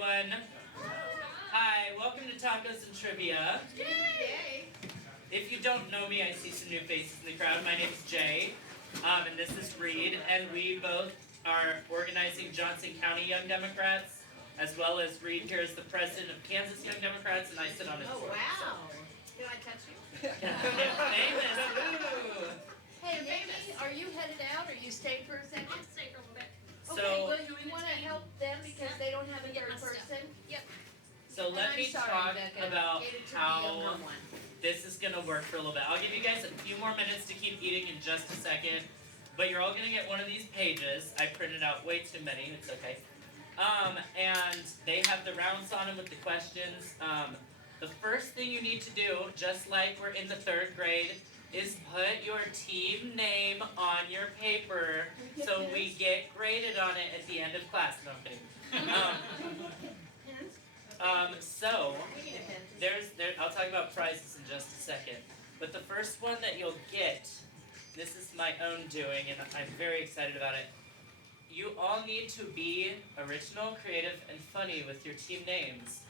everyone. Hi, welcome to Tacos and Trivia. Yay! If you don't know me, I see some new faces in the crowd. My name is Jay, and this is Reed, and we both are organizing Johnson County Young Democrats, as well as Reed here is the president of Kansas Young Democrats, and I sit on his board. Wow! Can I touch you? Famous! Woo! Hey, Amy, are you headed out or you stay for a second? I'll stay for a little bit. Okay, So, well, you wanna help them because they don't have a Get third my stuff. person? Yep. so let I'm me sorry, talk Becca. about Gave it to the how younger one. this is gonna work for a little bit. I'll give you guys a few more minutes to keep eating in just a second, but you're all gonna get one of these pages. I printed out way too many, it's okay. And they have the rounds on them with the questions. The first thing you need to do, just like we're in the 3rd grade, is put your team name on your paper so we get graded on it at the end of class. No, I'm kidding. So I'll talk about prizes in just a second. But the first one that you'll get, this is my own doing, and I'm very excited about it. You all need to be original, creative, and funny with your team names,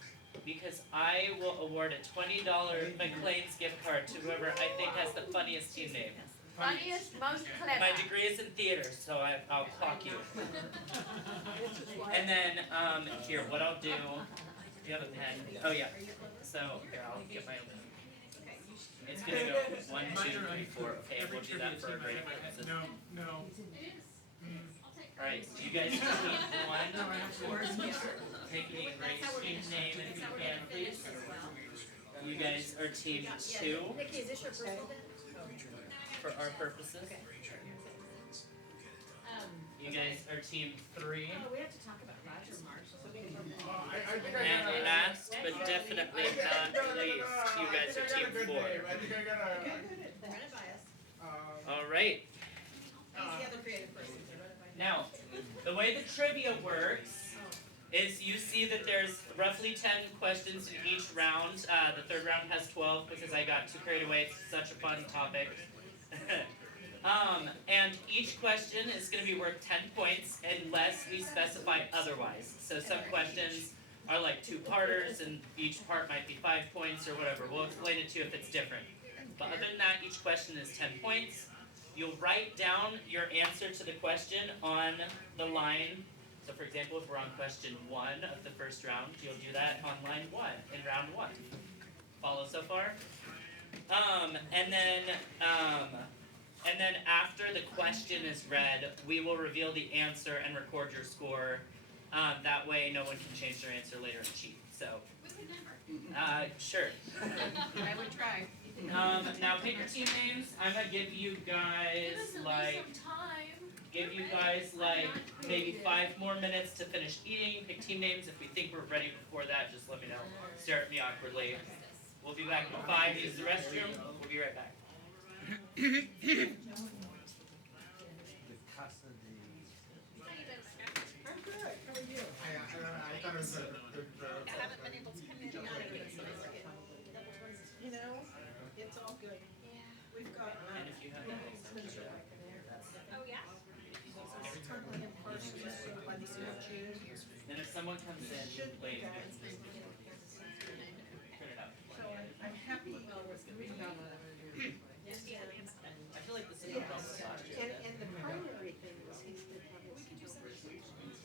because I will award a $20 McLean's gift card to whoever I think has the funniest team name. Funniest, most clever. My degree is in theater, so I'll clock you. And then, here, what I'll do, you have a pen? Oh yeah. So, here, I'll get my own pen. It's gonna go 1, 2, 3, 4. Okay, we'll do that for our grade purposes. No. It is. I'll take it. Alright, so you guys are team 1. Take me great team name if you can, please. You guys are team 2 Nikki, is this your personal bed? for our purposes. You guys are team 3. Oh, we have to talk about Roger March. So we can And last but definitely not least, you guys are team 4. I think I got a. Run it by us. Alright, He's the other creative person. So run it by now, the way the trivia works is you see that there's roughly 10 questions in each round. The 3rd round has 12 because I got too carried away. It's such a fun topic. And each question is going to be worth 10 points unless we specify otherwise. So some questions are like 2-parters and each part might be 5 points or whatever. We'll explain it to you if it's different. But other than that, each question is 10 points. You'll write down your answer to the question on the line. So for example, if we're on question 1 of the 1st round, you'll do that on line 1 in round 1. Follow so far? And then after the question is read, we will reveal the answer and record your score. That way no one can change their answer later and cheat. So, We could never. sure. I would try. Now pick your team names. I'm gonna give you guys like maybe 5 more minutes to finish eating. Pick team names. If we think we're ready before that, just let me know. Stare at me awkwardly. We'll be back in 5. Use the restroom. We'll be right back. I'm good. How are you? I thought it was I haven't been able to come in on it. You know, it's all good. We've got. And if you have any Oh, yeah? Totally in person by the end of June. then if someone comes in, wait. Guys, Print it out. so I'm happy we've got. I feel like this is a problem last year. And the primary thing was he's been having some conversations.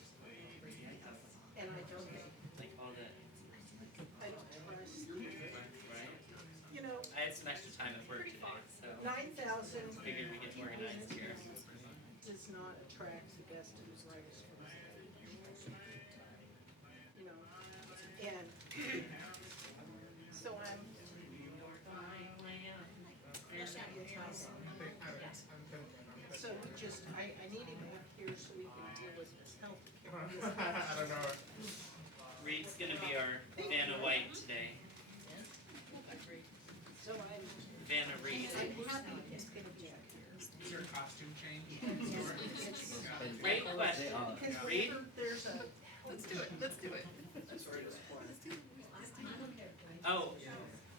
And I don't, Like all the, I don't trust, right? you know, I had some extra time at work today, so 9,000 figured we get organized here. does not attract the best and the brightest from the state. You know, and so I'm. So we just, I need him up here so we can deal with his health care. I don't know. Reed's gonna be our Vanna White today. So I'm Vanna Reed. happy he's gonna be up here. Is your costume change? Great question. Because Reed? there's a. Let's do it. Let's do it. Oh,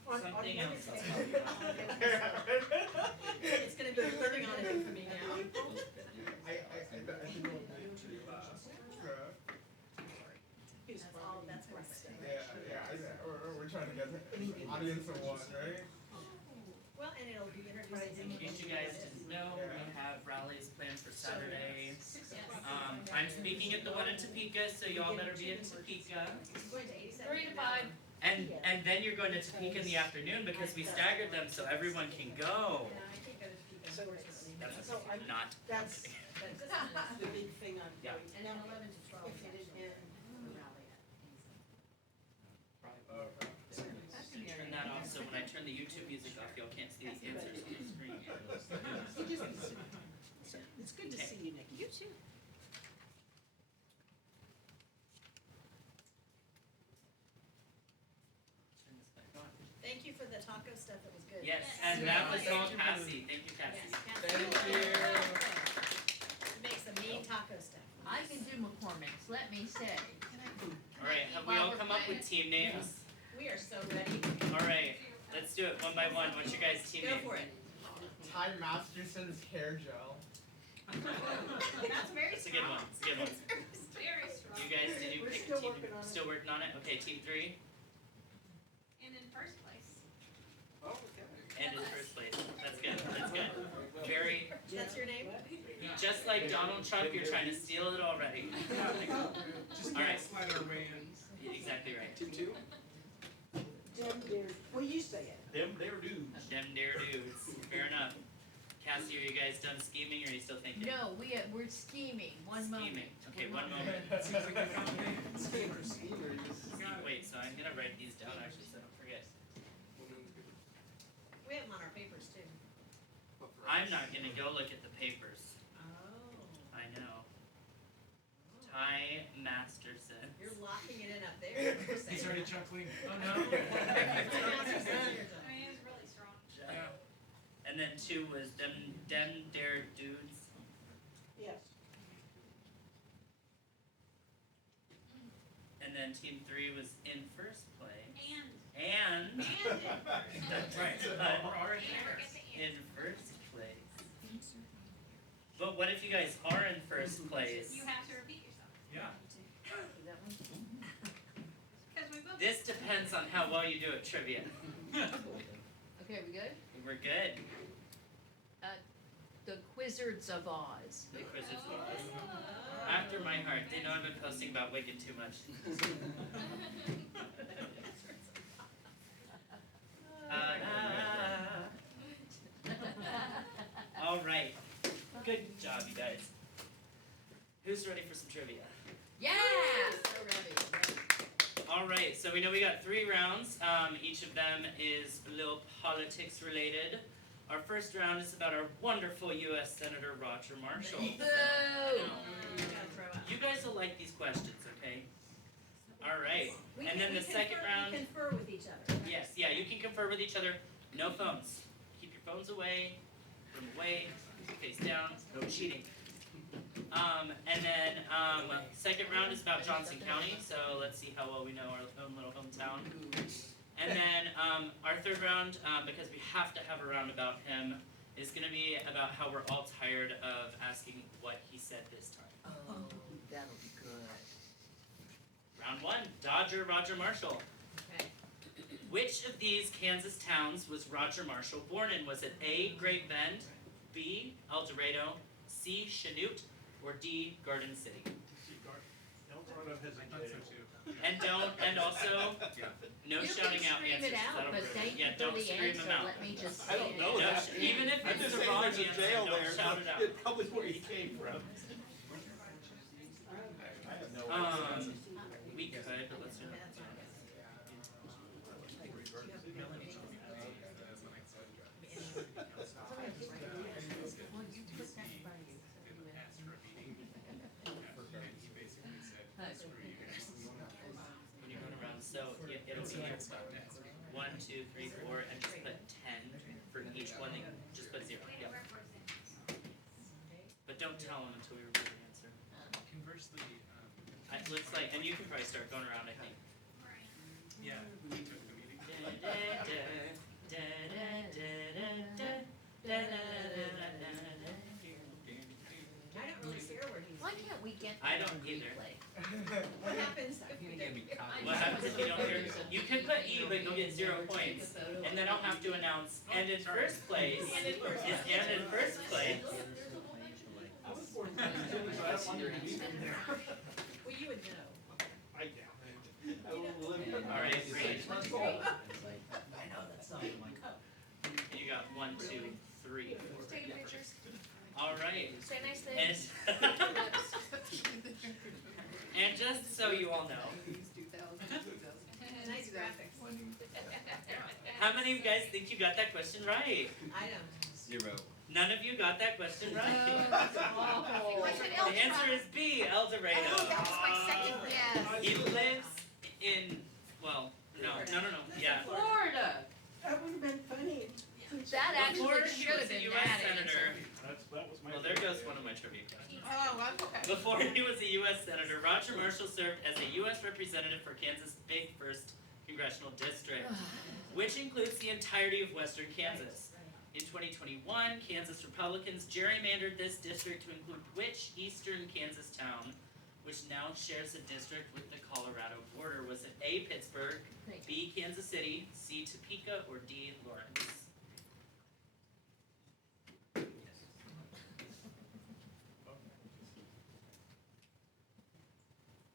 on something else. Wednesday- It's gonna be living on it for me now. I didn't know. He's That's all, that's We're trying to get the audience of one, right? Well, and it'll be introducing. In case you guys didn't know, we have rallies planned for Saturday. I'm speaking at the one in Topeka, so y'all better be in Topeka. Going to 87. 3 to 5. And then you're going to Topeka in the afternoon because we staggered them so everyone can go. Yeah, I think So, That's so I, not that's, that's the big thing I'm Yeah. going, And then 11 to 12. if it is in, turn that off so when I turn the YouTube music off, y'all can't see the answers on the screen. it's good to see you, Nikki. You too. Turn this back on. Thank you for the taco stuff, it was good. Yes, Yes. and that was all Yes. Cassie. Thank you, Cassie. Thank you. She makes the mean taco stuff. I can do McCormick's, let me say. Alright, have we all come up with team names? We are so ready. Alright, let's do it one by one. What's your guys' team Go name? for it. Ty Masterson's hair gel. That's very That's a good one. It's a good one. Very strong. You guys, did you We're pick still a team? working on it. Still working on it? Okay, team 3. And in first place. And in first place. That's good. That's good. Very, That's your name? just like Donald Trump, you're trying to steal it already. Just Alright. slide our way in. Exactly right. Team 2? Them, there, well, you say it. Them there dudes. Dem dare dudes. Fair enough. Cassie, are you guys done scheming or are you still thinking? No, we're scheming, one moment. Scheming. Okay, one moment. Seems like a combination. Schemers. Wait, so I'm gonna write these down actually so I don't forget. We have them on our papers too. I'm not gonna go look at the papers. Oh. I know. Ty Masterson. You're locking it in up there. He's already chuckling. Oh Ty no. Masterson's your job. I mean, it's really strong. Yeah. And then 2 was Dem Dare Dudes. Yes. And then team 3 was in first place. And And That's right. We're already never there. get the in first place. But what if you guys are in first place? You have to repeat yourself. Yeah. Because we both. This depends on how well you do at trivia. Okay, we good? We're good. The Wizards of Oz. The quiz is after my heart. They know I've been posting about Wicked too much. All right. Good job, you guys. Who's ready for some trivia? Yeah! So ready. All right, so we know we got 3 rounds. Each of them is a little politics related. Our first round is about our wonderful U.S. Senator Roger Marshall. Boo! You gotta throw up. You guys will like these questions, okay? All right. We And can- then we the second confer- round. We confer with each other. Yes, yeah, you can confer with each other. No phones. Keep your phones away. Put them away. Face down. No cheating. And then second round is about Johnson County. So let's see how well we know our own little hometown. And then our third round, because we have to have a round about him, is going to be about how we're all tired of asking what he said this time. Oh, that'll be good. Round 1, Dodger Roger Marshall. Okay. Which of these Kansas towns was Roger Marshall born in? Was it A, Great Bend, B, El Dorado, C, Chanute, or D, Garden City? And also, no You shouting can out scream answers. it out, That'll but ruin it. thank Yeah, you don't for the scream answer, them out. let me just I don't say know it. No, that. even if I'm it's just the saying wrong there's a answer, jail don't there, shout so it out. it's probably where he came from. I have no idea. We could, but let's do it. That's okay. When you're going around, so it'll be 1, 2, 3, 4, and just put 10 for each one. Just put 0. Yeah. But don't tell them until we reveal the answer. Conversely, It looks like, and you can probably start going around, I think. yeah, we took the meeting. I don't really care where he's. Why can't we get I that don't on either. replay? What happens if we get, if I What happens if you don't hear? You can put E, but you'll get 0 points. And then I'll have to announce, and in first place is and in first place. I was born in 1992, so I don't want to be there. Well, you would know. I doubt it. I will live in All right, great. my soul. I know that song, I'm like, oh. You got 1, 2, 3. Take pictures. All right. Say nice things. And just so you all know, Nice graphics. how many of you guys think you got that question right? I don't. 0. None of you got that question right. Question The answer is B, El Dorado. Oh, that was my second guess. He lives in, well, no, yeah. Florida. That would have been funny. That Before actually he should was have a been U.S. that senator, answer. That was my. well, there goes one of my trivia questions. Oh, I'm okay. Before he was a U.S. senator, Roger Marshall served as a U.S. representative for Kansas' big first congressional district, which includes the entirety of western Kansas. In 2021, Kansas Republicans gerrymandered this district to include which eastern Kansas town, which now shares a district with the Colorado border? Was it A, Pittsburgh, B, Kansas City, C, Topeka, or D, Lawrence?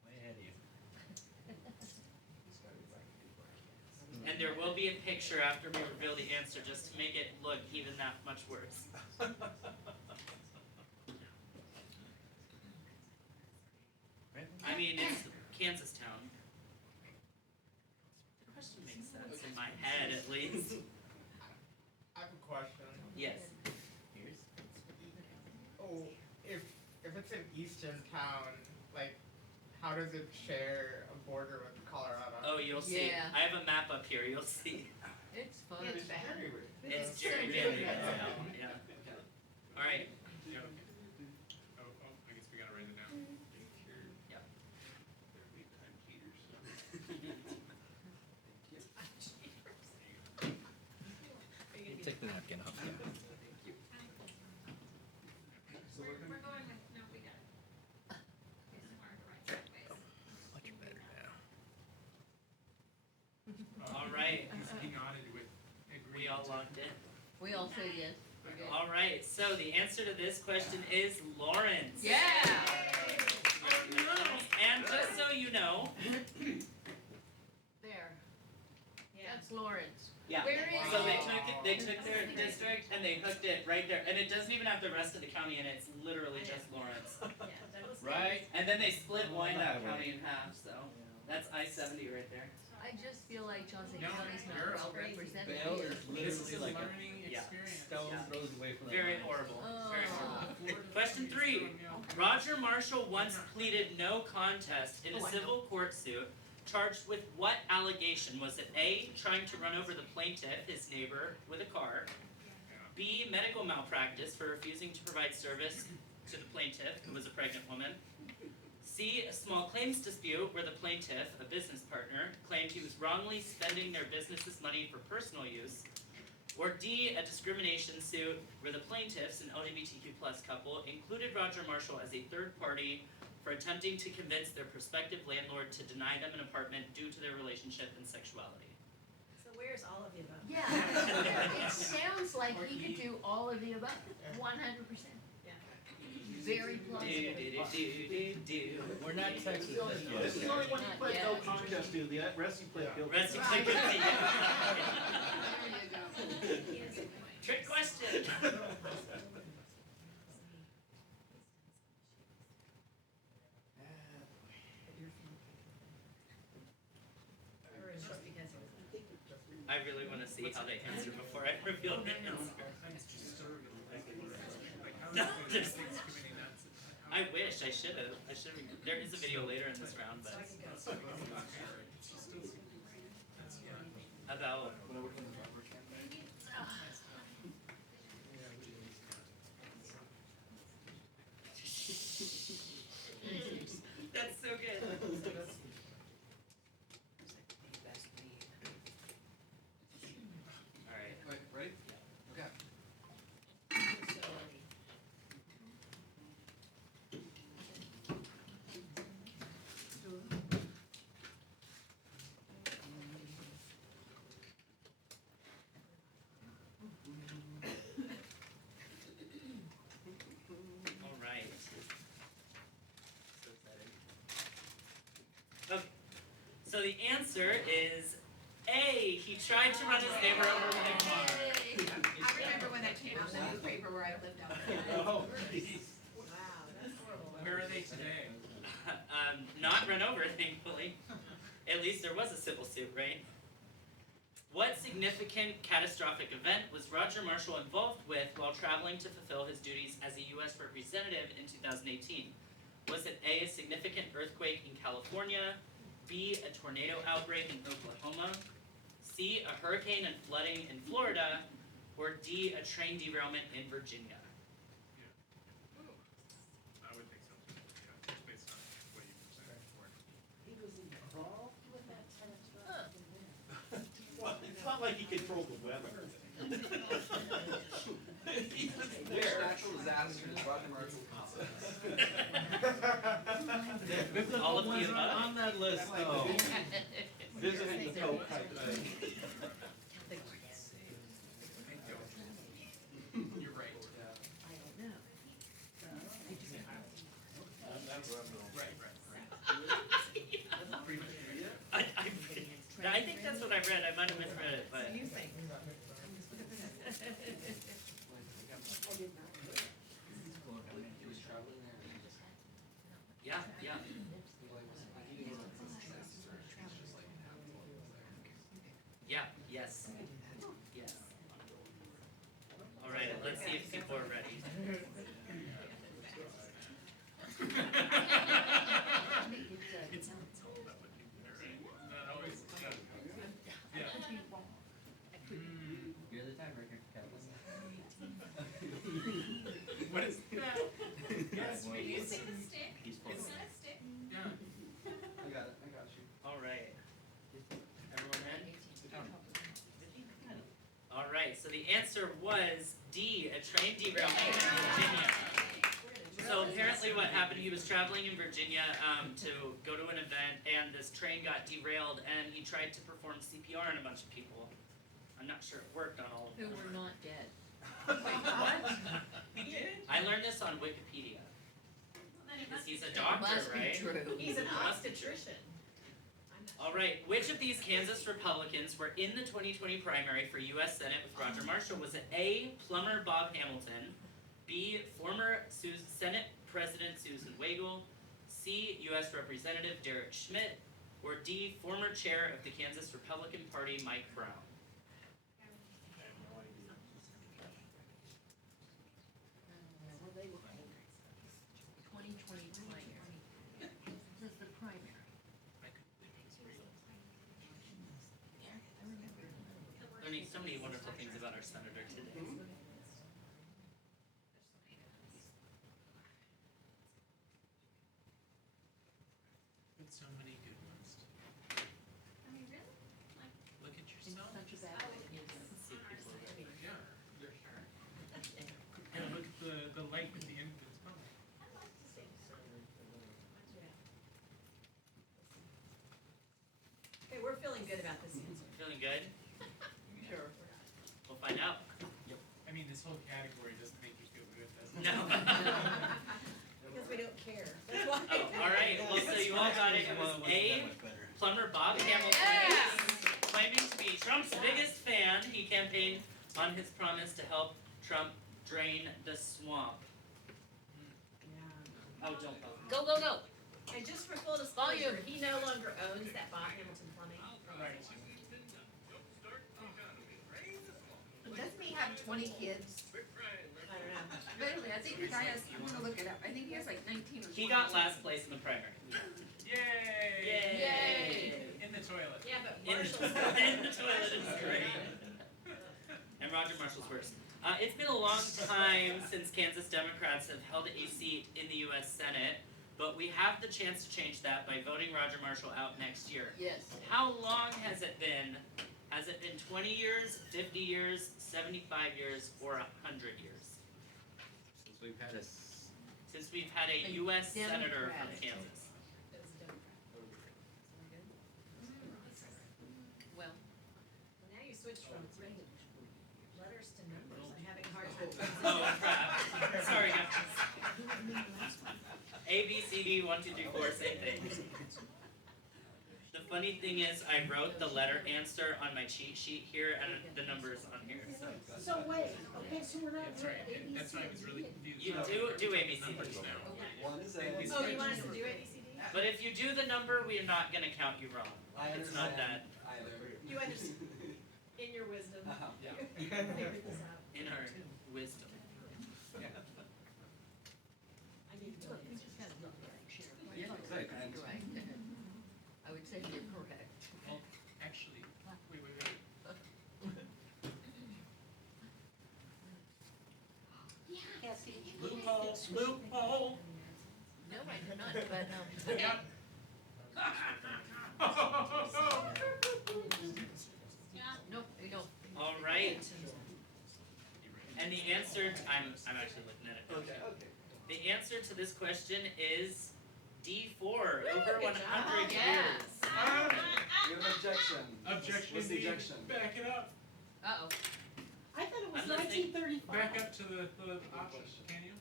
Way ahead of you. And there will be a picture after we reveal the answer just to make it look even that much worse. I mean, it's Kansas town. The question makes sense in my head, at least. I have a question. Yes. Oh, if it's an eastern town, like, how does it share a border with Colorado? Oh, you'll see. Yeah. I have a map up here. You'll see. It's fun. It's bad. It's gerrymandered. Yeah. All right. Yeah. Oh, I guess we gotta write it down. Yep. Take the napkin off, yeah. We're going with, no, we got it. Okay, somewhere right ways. Much better now. All right. He nodded with agreement. We all logged in. We all say yes. We're good. All right. So the answer to this question is Lawrence. Yeah. And just so you know, There. Yeah. That's Lawrence. yeah. Where is So it? they took their district and they hooked it right there, and it doesn't even have the rest of the county in it. It's literally just Lawrence. Yeah, that was. Right? And then they split Wyandotte County in half. So that's I-70 right there. I just feel like Johnson No, County's not you're well crazy. represented Bale here. is This is literally a like a learning Yeah. experience. stone Yeah. throws away from the Very line. horrible. Very Oh. horrible. Question 3. Roger Marshall once pleaded no contest in a civil court suit charged with what allegation? Was it A, trying to run over the plaintiff, his neighbor, with a car? B, medical malpractice for refusing to provide service to the plaintiff, who was a pregnant woman? C, a small claims dispute where the plaintiff, a business partner, claimed he was wrongly spending their business's money for personal use? Or D, a discrimination suit where the plaintiffs, an LGBTQ+ couple, included Roger Marshall as a third party for attempting to convince their prospective landlord to deny them an apartment due to their relationship and sexuality. So where's all of the above? Yeah. It sounds like he could do all of the above. 100%. Yeah. Very Do, plausible. do, do, do, do. We're not Texas This is the only one you played no contest to, the rest you played guilty. Rest of Right. the There you go. Trick question. Or is it just because it was. I really want to see how they answer before I reveal the answer. No, there's- I wish I should have. There is a video later in this round, but about that's so good. All right. Wait, ready? Okay. So the answer is A. He tried to run his neighbor over with a car. I remember when that came out in the newspaper where I lived out there. Oh, Wow, that's horrible. Where are they today? Not run over, thankfully. At least there was a civil suit, right? What significant catastrophic event was Roger Marshall involved with while traveling to fulfill his duties as a U.S. representative in 2018? Was it A, a significant earthquake in California, B, a tornado outbreak in Oklahoma, C, a hurricane and flooding in Florida, or D, a train derailment in Virginia? I would think so. Yeah, just based on what you were saying before. He was involved with that catastrophic event. well, it's not like he controlled the weather. He was Which there. natural disaster does Roger Marshall All of the above? On that list, though. Visiting the Pope type of thing. You're right. I don't know. Right. Pretty much. I think that's what I read. I might have misread it, but You think? He was traveling there and he just yeah. Yeah, yes. Yes. All right, let's see if people are ready. It's all about what people are right. Not always. Yeah. You're the tiebreaker, Kevin. What is that? Yes, Do you see the stick? He's It's not a stick. Yeah. I got you. All right. Everyone in? All right, so the answer was D, a train derailment in Virginia. So apparently what happened, he was traveling in Virginia to go to an event, and this train got derailed, and he tried to perform CPR on a bunch of people. I'm not sure it worked on all of Who them. were not dead. He did? I learned this on Wikipedia. Well, then it Because must he's be a true. doctor, Must be right? true. He's an Must be true. obstetrician. I'm not All right, which of these Kansas Republicans were in the 2020 primary for U.S. Senate with Roger Marshall? Was it A, plumber Bob Hamilton, B, former Senate President Susan Wagle, C, U.S. Representative Derek Schmidt, or D, former chair of the Kansas Republican Party Mike Brown? Well, they were 2020 primary. This is the primary. I remember. Learning so many wonderful things about our senator today. But so many good ones. I mean, really? Like, Look at In yourself. such a bad way. See if people are ready. Yeah, you're sure. And look at the light at the end of its tunnel. I'd like to see. Okay, we're feeling good about this answer. Feeling good? Sure. We'll find out. I mean, this whole category doesn't make you feel good, does it? No. Because we don't care. That's why. Oh, all right. Well, so you all got it. It was A, plumber Bob Hamilton, claiming to be Trump's biggest fan. He campaigned on his promise to help Trump drain the swamp. Yeah. Oh, don't go. Go, go, go. And just for full disclosure, Volume. he no longer owns that Bob Hamilton Plumbing. Right. Doesn't he have 20 kids? I don't know. Wait a minute, I think the guy has, I'm gonna look it up. I think he has like 19 or 20. He got last place in the primary. Yay! Yay. In the toilet. Yeah, but In Marshall's. the toilet is great. And Roger Marshall's worse. It's been a long time since Kansas Democrats have held a seat in the U.S. Senate, but we have the chance to change that by voting Roger Marshall out next year. Yes. How long has it been? Has it been 20 years, 50 years, 75 years, or 100 years? Since we've had Since we've had a A U.S. senator from Democrat. Kansas. It was a Democrat. Well, Well, now you switched from letters to numbers. I'm having a hard time. Oh crap. Sorry guys. A, B, C, D, 1, 2, 3, 4, same thing. The funny thing is, I wrote the letter answer on my cheat sheet here, and the number's on here. So wait, okay, so we're not That's doing right, and that's why I was really confused. You do ABCD. Numbers now. One is A. Oh, you want us to do ABCD? But if you do the number, we're not gonna count you wrong. I It's not that understand either. You understand, in your wisdom, Uh-huh. Yeah. you figured this out. in our wisdom. Look, we just gotta look right, share. Yeah, right, and- You're right. I would say you're correct. Well, actually, wait. Loophole. No, I do not, but, Yeah. nope, you don't. All right. And the answer, I'm actually looking at it. Okay. The answer to this question is D4, over Good 100 job. years. Yeah. We have an objection. Objection What's the indeed. objection? Back it up. Uh-oh. I thought it was I'm listening. 1935. Back up to the options, can you?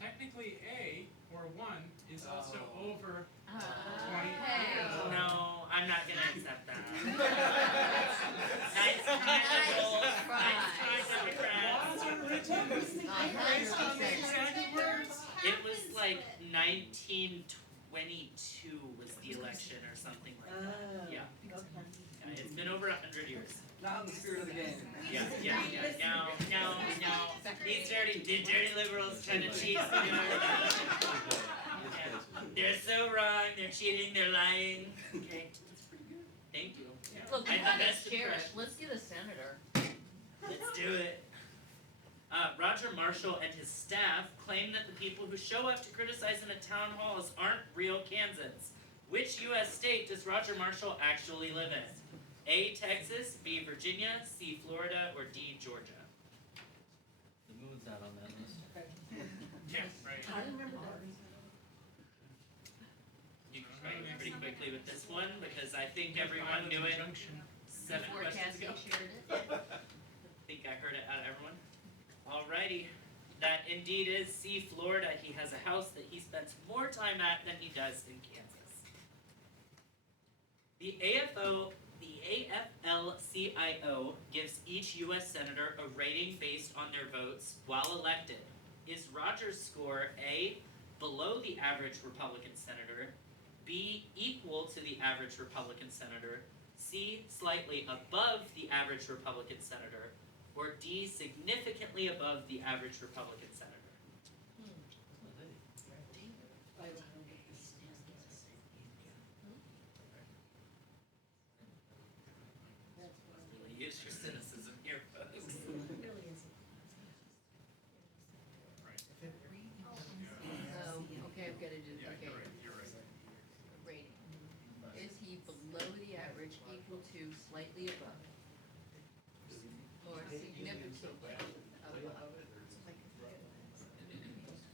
Technically, A, or 1, is also over. Hey. No, I'm not gonna accept that. Nice try, Nicole. Nice try, Democrats. Laws are written based on the exact words. It was like 1922 was the election or something like that. Yeah. Okay. Yeah, it's been over 100 years. Not in the spirit of the game. Yeah. No. These dirty liberals trying to cheat. Yeah. They're so wrong. They're cheating. They're lying. Okay. Thank you. Look, we I'm the got best a sheriff, impression. let's get a senator. Let's do it. Roger Marshall and his staff claim that the people who show up to criticize in a town halls aren't real Kansans. Which U.S. state does Roger Marshall actually live in? A. Texas, B. Virginia, C. Florida, or D. Georgia? The moon's not on that list. Yeah, right. I remember that. You can write pretty quickly with this one because I think everyone knew it Junction. 7 Before questions Cassie ago. shared it. I think I heard it out of everyone. Alrighty. That indeed is C. Florida. He has a house that he spends more time at than he does in Kansas. The AFL-CIO gives each U.S. senator a rating based on their votes while elected. Is Rogers' score A, below the average Republican senator, B, equal to the average Republican senator, C, slightly above the average Republican senator, or D, significantly above the average Republican senator? Use your cynicism here, folks. It really is. Oh, okay, I've gotta do, Yeah, okay, you're right. rating. Is he below the average, equal to, slightly above? Or significant above?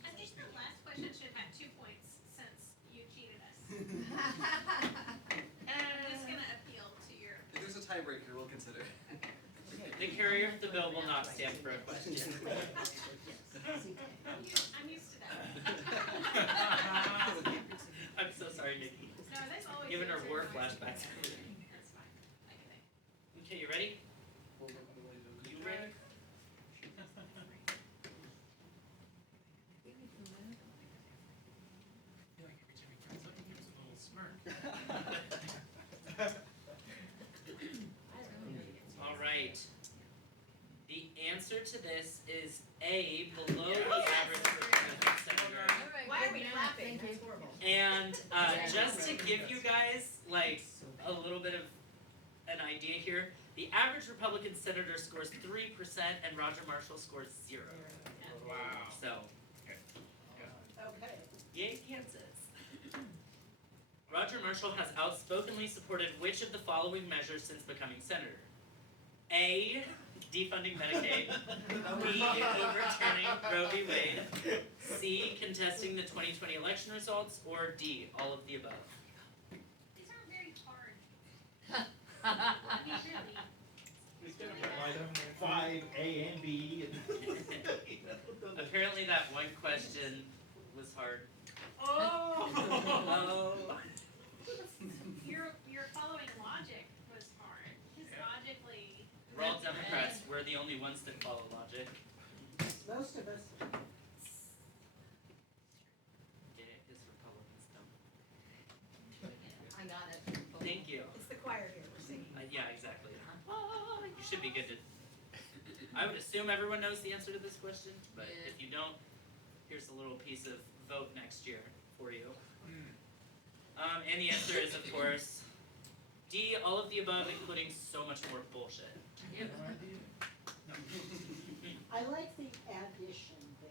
I think the last question should have had 2 points since you cheated us. And I'm just gonna appeal to your. If there's a tiebreaker, we'll consider. The carrier of the bill will not stand for a question. I'm used to that. I'm so sorry, Nikki. No, that's always. Giving her answered war my- flashbacks. That's fine. I can think. Okay, you ready? You ready? I feel like every time he comes up, he gives a little smirk. All right. The answer to this is A, below the average Republican senator. Alright, Why are good we math, clapping? thank you. That's horrible. And just to give you guys like a little bit of an idea here, the average Republican senator scores 3% and Roger Marshall scores 0. Wow. So, Okay. yay Kansas. Roger Marshall has outspokenly supported which of the following measures since becoming senator? A, defunding Medicaid. B, overturning Roe v. Wade. C, contesting the 2020 election results. Or D, all of the above. These aren't very hard. I mean, really. He's gonna put 5, A and B, and. Apparently that one question was hard. Oh! Oh. only ones that follow logic. Most of us, Get it? It's Republicans though. I got it. Thank you. It's the choir here, we're singing. Yeah, exactly. You should be good to. I would assume everyone knows the answer to this question, but Yeah. if you don't, here's a little piece of vote next year for you. And the answer is, of course, D, all of the above, including so much more bullshit. I like the addition there.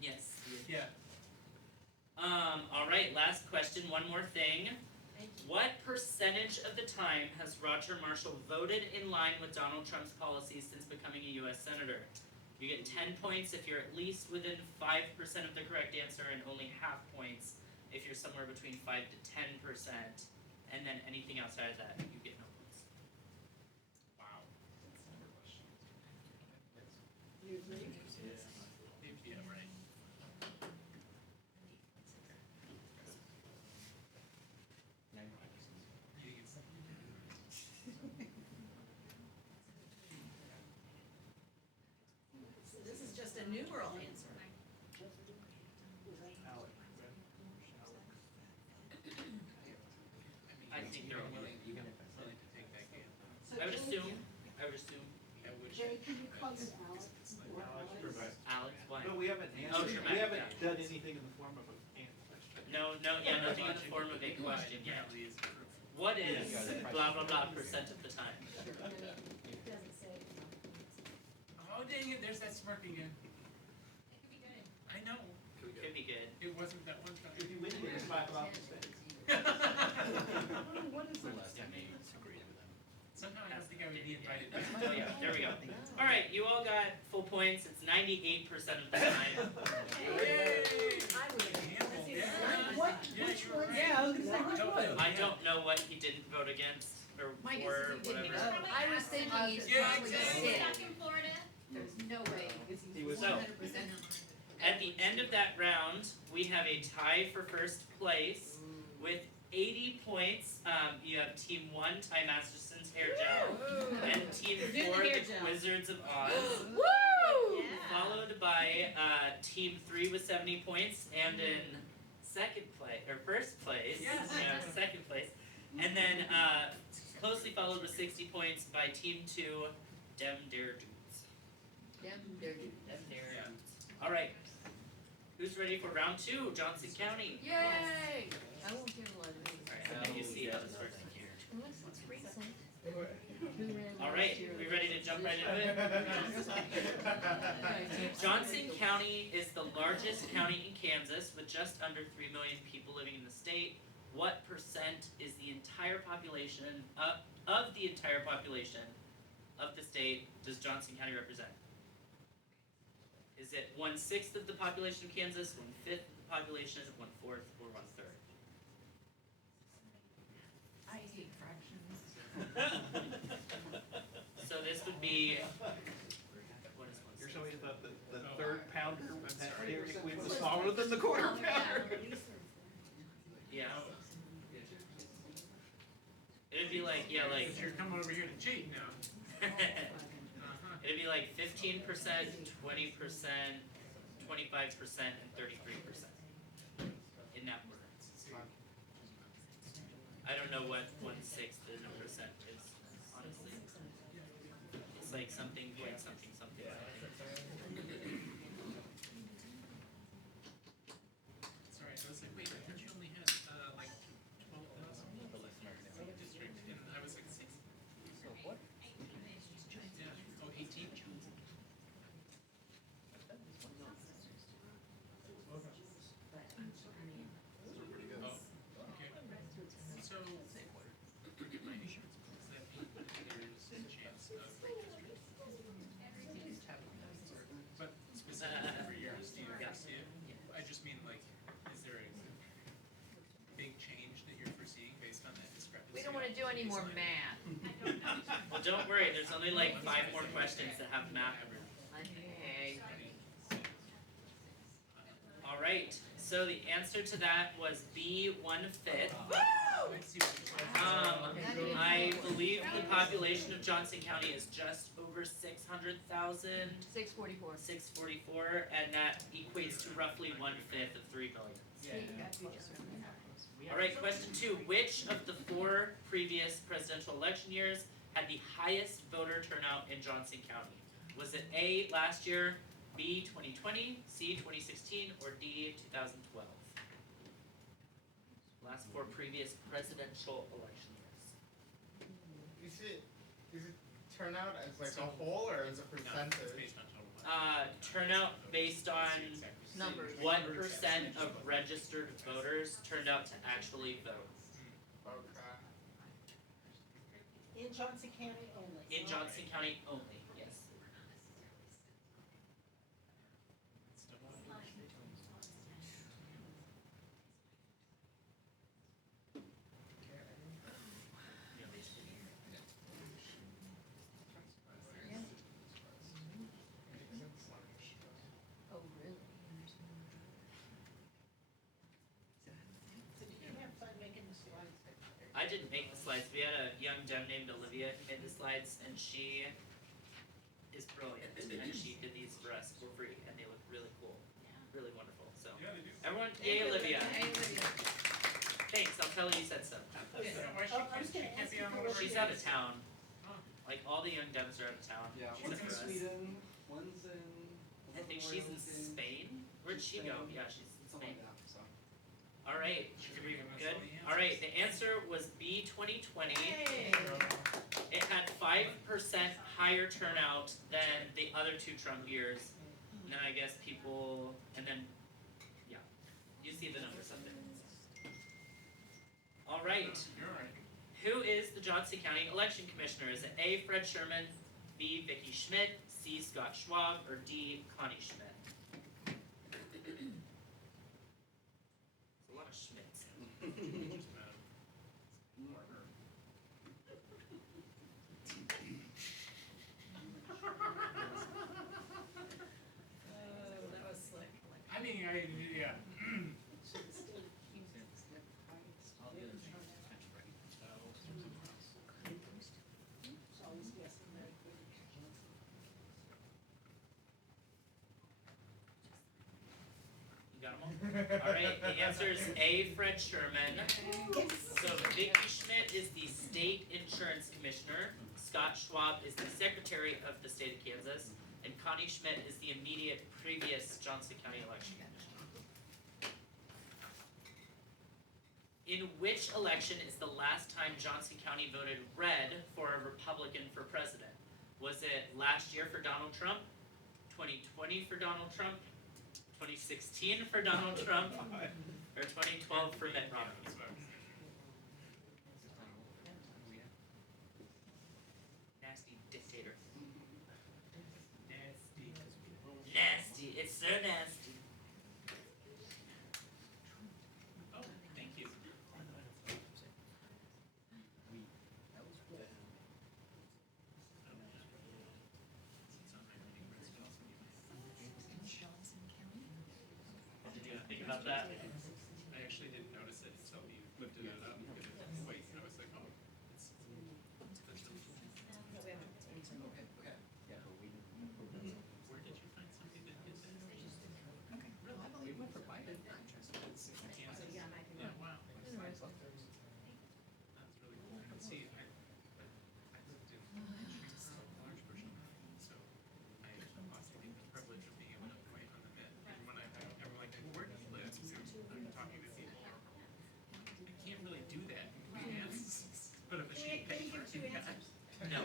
Yes. Yeah. All right, last question, one more thing. Thank you. What percentage of the time has Roger Marshall voted in line with Donald Trump's policies since becoming a U.S. Senator? You get 10 points if you're at least within 5% of the correct answer, and only half points if you're somewhere between 5 to 10%. And then anything outside of that, you get no points. Wow. You agree? Yeah, right. You think it's- So this is just a numeral answer. I think they're willing to take that gamble. So I would Jay, assume. I would. Jay, can you call me Alex or Alex? Alex, why? No, we haven't Oh, answered, Tremaine, we haven't yeah. done anything in the form of a question. No, nothing in the form of a question yet. Reality is different. What is blah blah blah percent of the time? It doesn't say. Oh dang it, there's that smirk again. It could be good. I know. Could be good. It wasn't that one time. If you win, you get 5 off the stage. What is it? Somehow I don't think I would be invited back. Oh yeah, there we go. All right, you all got full points. It's 98% of the time. Yay! I would. Gamble, yeah. What, Yeah, which you were one? right. Yeah, I was gonna say, which one? I don't know what he didn't vote against or My guess for is he didn't whatever. vote. I was thinking he's Yeah, probably exactly. sick. Stuck in Florida. There's no way, because He he's was- 100%. At the end of that round, we have a tie for first place with 80 points. You have Team 1, Ty Masterson's Hair Gel, and Team We're doing 4, the hair the gel. Wizards of Oz. Woo! Yeah. Followed by Team 3 with 70 points, and in first place, Yes. second place, and then closely followed with 60 points by Team 2, Dem Dare Dudes. Them, they're good. Dem Dare Yeah. Dudes. All right, who's ready for round 2, Johnson County? Yay! I won't give a lot of these. All right, I'll give you see how this works. Unless it's recent. All right, we ready to jump right into it? Johnson County is the largest county in Kansas with just under 3 million people living in the state. What percent is the entire population of the entire population of the state does Johnson County represent? Is it 1/6 of the population of Kansas, 1/5 of the population, is it 1/4, or 1/3? I hate fractions. So this would be, what is 1/6? You're showing that the third pounder was that Dairy Queen was smaller than the quarter pounder. Yeah. It'd be like, yeah, like, You're coming over here to cheat now. it'd be like 15%, 20%, 25%, and 33%. In that order. I don't know what 1/6 in a percent is, honestly. It's like something point something something something. Sorry, I was like, wait, I thought you only had like 12,000 district, and I was like 6. Yeah, oh, 18. Oh, okay. So, forgive my ignorance, does that mean that there's a chance of redistricting? But specifically for yours, do you foresee it? I just mean like, is there a big change that you're foreseeing based on that discrepancy? We don't wanna do any more math. Well, don't worry, there's only like 5 more questions that have math. Okay. Alright, so the answer to that was B, 1/5. I see what you're saying. I believe the population of Johnson County is just over 600,000. 644. 644, and that equates to roughly 1/5 of 3 million. All right, question 2. Which of the 4 previous presidential election years had the highest voter turnout in Johnson County? Was it A, last year, B, 2020, C, 2016, or D, 2012? Last 4 previous presidential election years. Is it turnout as like a whole or as a It's percentage? based on total. Turnout based on Numbers. what percent of registered voters turned out to actually vote Okay. In Johnson County only. in Johnson County only. Yes. Oh, really? So did you have fun making the slides? I didn't make the slides. We had a young Dem named Olivia who made the slides, and she is brilliant. And she did these for us for free, and they look really cool, really wonderful. So Yeah, they do. everyone, yay Olivia! Thanks. I'll tell her you said so. Why I was gonna ask you for She's out of town. Like all the young Dems are out of town. Yeah, Except one's in for us. Sweden, one's in. I think she's in Spain. Where'd she go? Yeah, she's in Something Spain. like that, so. All right. Good. All right. The answer was B 2020. It had 5% higher turnout than the other 2 Trump years. And then I guess people, and then, yeah, you see the numbers up there. All right. You're right. Who is the Johnson County Election Commissioner? Is it A, Fred Sherman, B, Vicki Schmidt, C, Scott Schwab, or D, Connie Schmidt? There's a lot of Schmidts. That was slick. I mean, yeah. It's always guessing very quick. You got them all? All right, the answer is A, Fred Sherman. So Vicki Schmidt is the State Insurance Commissioner. Scott Schwab is the Secretary of the State of Kansas. And Connie Schmidt is the immediate previous Johnson County election commissioner. In which election is the last time Johnson County voted red for a Republican for president? Was it last year for Donald Trump, 2020 for Donald Trump, 2016 for Donald Trump, or 2012 for Mitt Romney? Nasty dictator. Nasty. It's so nasty. Oh, thank you. Did you think about that? I actually didn't notice it until you lifted it up. Wait, I was like, oh, it's. Where did you find something that did that? Okay, really? We went for Biden. Kansas. Yeah, wow. That's really cool. And see, I lived in a large portion of it, so I lost the privilege of being able to play on the bed. And when I'm like, where do you live? I'm talking to people. I can't really do that in Kansas. Put up a sheet of paper. No.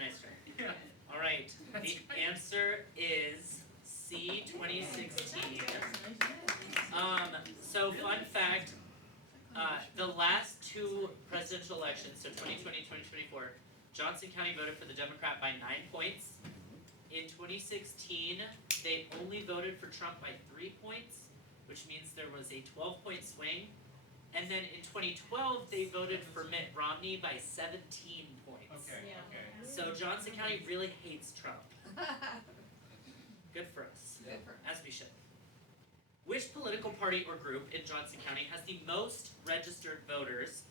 Nice try. Yeah. All right. That's The right. answer is C, 2016. So fun fact, the last 2 presidential elections, so 2020, 2024, Johnson County voted for the Democrat by 9 points. In 2016, they only voted for Trump by 3 points, which means there was a 12-point swing. And then in 2012, they voted for Mitt Romney by 17 points. Okay, okay. So Johnson County really hates Trump. Good for us. Good for As we should. Which political party or group in Johnson County has the most registered voters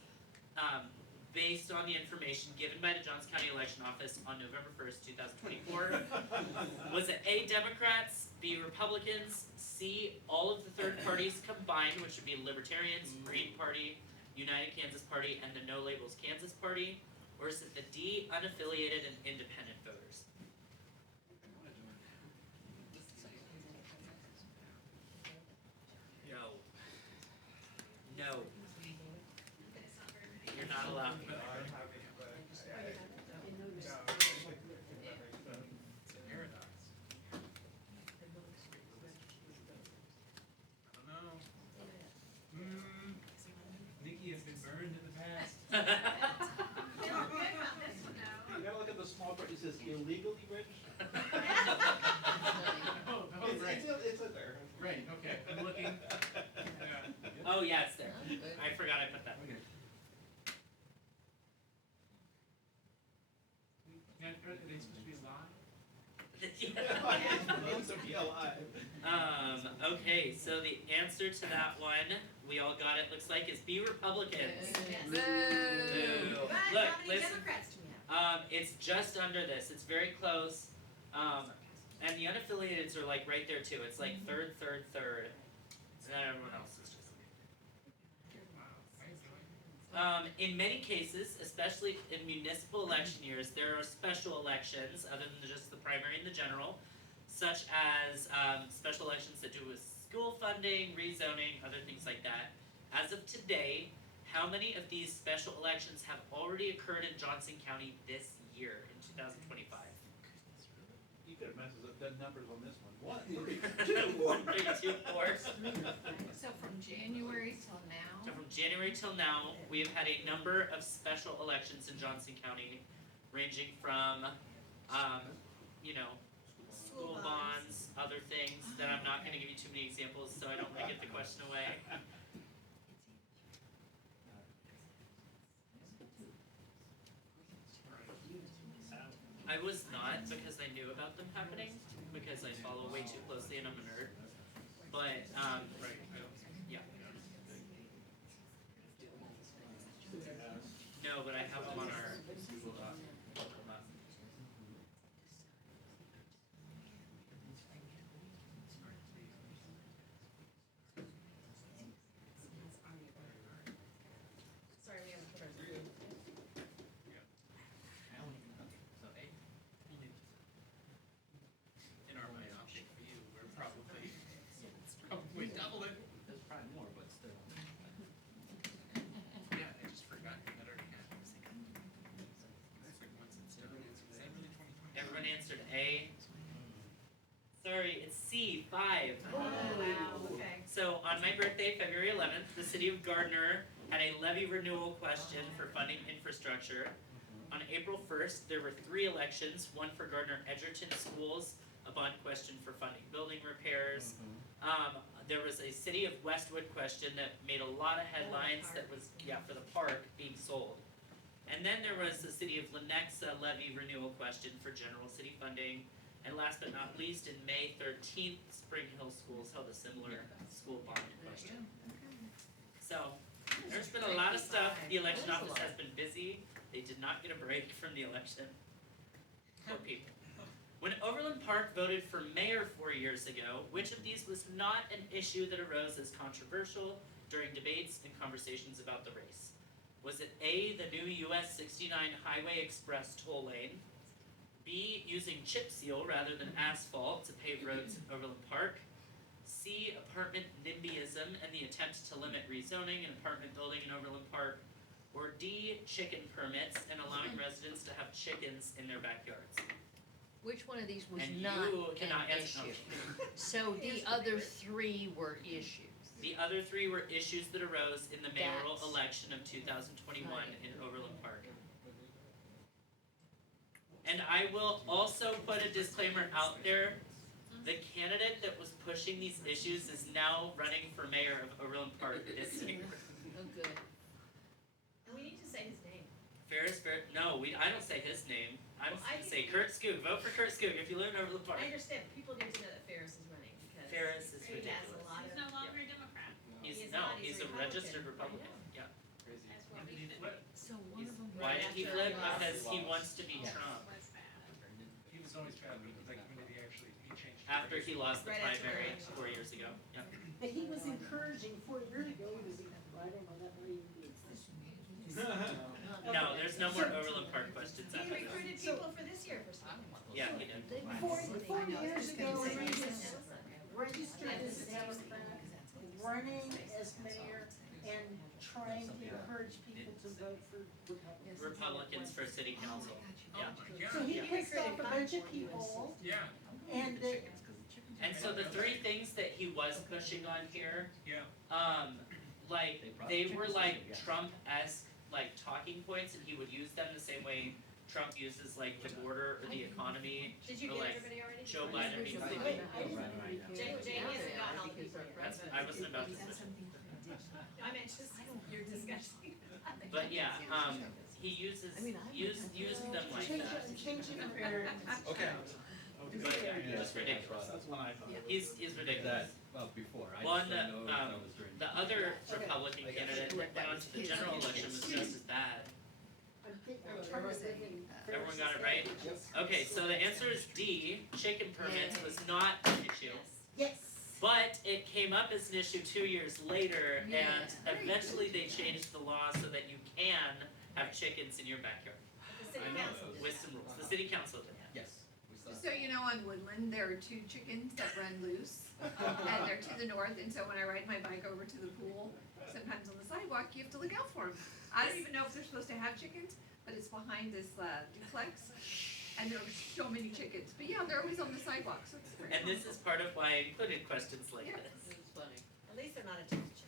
based on the information given by the Johnson County Election Office on November 1st, 2024. Was it A, Democrats, B, Republicans, C, all of the third parties combined, which would be Libertarians, Green Party, United Kansas Party, and the No Labels Kansas Party? Or is it the D, unaffiliated and independent voters? No. No. You're not allowed. I don't have it, but no. Paradox. I don't know. Nikki has been burned in the past. Feeling good about this one though. You gotta look at the small part, it says illegally registered. Oh, right. It's in there. Right, okay, I'm looking. Yeah. Oh yeah, it's there. I forgot I put that. Okay. Now, are they supposed to be live? It's to be alive. Okay, so the answer to that one, we all got it, looks like, is B, Republicans. Yes. Boo. But Look, how many listen, Democrats do we have? it's just under this, it's very close. And the unaffiliateds are like right there too, it's like third, and then everyone else is just. In many cases, especially in municipal election years, there are special elections other than just the primary and the general, such as special elections that do with school funding, rezoning, other things like that. As of today, how many of these special elections have already occurred in Johnson County this year in 2025? You could have messed up the numbers on this one. 1, 3, 3, 2, 4. So from January till now? So from January till now, we have had a number of special elections in Johnson County, ranging from, school bonds, other things that I'm not going to give you too many examples, so I don't want to give the question away. I was not, because I knew about them happening, because I follow way too closely and I'm a nerd. But Right, I don't. yeah. No, but I have them on our Google Doc. Hold on. Sorry, we haven't put our. So A. In our mind, option for you, we're probably double it. There's probably more, but still. Yeah, I just forgot that already happened. It's like once it's done. Is that really 2020? Everyone answered A. Sorry, it's C, 5. Oh, wow, okay. So on my birthday, February 11th, the city of Gardner had a levy renewal question for funding infrastructure. On April 1st, there were 3 elections, one for Gardner Edgerton Schools, a bond question for funding building repairs. There was a city of Westwood question that made a lot of headlines that was, for the park being sold. And then there was the city of Lenexa levy renewal question for general city funding. And last but not least, in May 13th, Spring Hill Schools held a similar school bond question. So, there's been a lot of stuff. The election office has been busy. They did not get a break from the election. Poor people. When Overland Park voted for mayor 4 years ago, which of these was not an issue that arose as controversial during debates and conversations about the race? Was it A, the new US 69 Highway Express toll lane, B, using chip seal rather than asphalt to pave roads in Overland Park, C, apartment NIMBYism and the attempt to limit rezoning and apartment building in Overland Park, or D, chicken permits and allowing residents to have chickens in their backyards? Which one of these was And not you cannot an answer. issue? So the other 3 were issues. The other 3 were issues that arose in the mayoral That's election of 2021 in Overland Park. And I will also put a disclaimer out there. The candidate that was pushing these issues is now running for mayor of Overland Park this year. Oh, good. And we need to say his name. I don't say his name. I'm Well, I say think- Kurt Skoog. Vote for Kurt Skoog if you live in Overland Park. I understand, people need to know that Ferris is running because. Ferris is he has a ridiculous. lot He's of. no longer a Democrat. He's He is not, he's he's a a registered Republican. Republican. Yeah. Crazy. That's When what did we he did. flip? So one of them Why did he flip? Because he wants to be Trump. He was always bad, but like when did he actually, he changed. After he lost the Right after the primary election. 4 years ago. Yep. But he was encouraging 4 years ago, he was, I don't know, that might even be. No, there's no more Overland Park questions He after this. recruited people for this year for something. Yeah, he did. 4 years ago, he was registered as a Democrat, running as mayor, and trying to encourage people to vote for Republicans. Republicans for city council. Yeah. So he pissed off a bunch of people, Yeah, and they, And so the three things that he was pushing on here, yeah. like they were like Trump-esque like talking points, and he would use them the same way Trump uses like the border or the economy. Did you Or, get like, everybody already? Joe Biden being wait, like, I didn't. Jamie hasn't gotten all the people yet. that's, I wasn't about to say. I meant just your discussion. But yeah, he uses them like that. Changing Americans. Okay. But yeah, just ridiculous. That's when I thought. He's ridiculous. Well, before, I Well, just and don't know if that was during. the other Republican candidate that went on to the general election was just as bad. I'm trying to live in. Everyone got it right? Okay, so the answer is D. Chicken permits was not an issue. Yes. But it came up as an issue 2 years later, and eventually they changed the law so that you can have chickens in your backyard The city council did with that. some rules. The city council did. Yes, we saw. Just so you know, on Woodland, there are 2 chickens that run loose, and they're to the north, and so when I ride my bike over to the pool, sometimes on the sidewalk, you have to look out for them. I don't even know if they're supposed to have chickens, but it's behind this duplex, and there are so many chickens, but yeah, they're always on the sidewalk, so it's very And this is part of why I included questions like Yeah. this. At least they're not attached.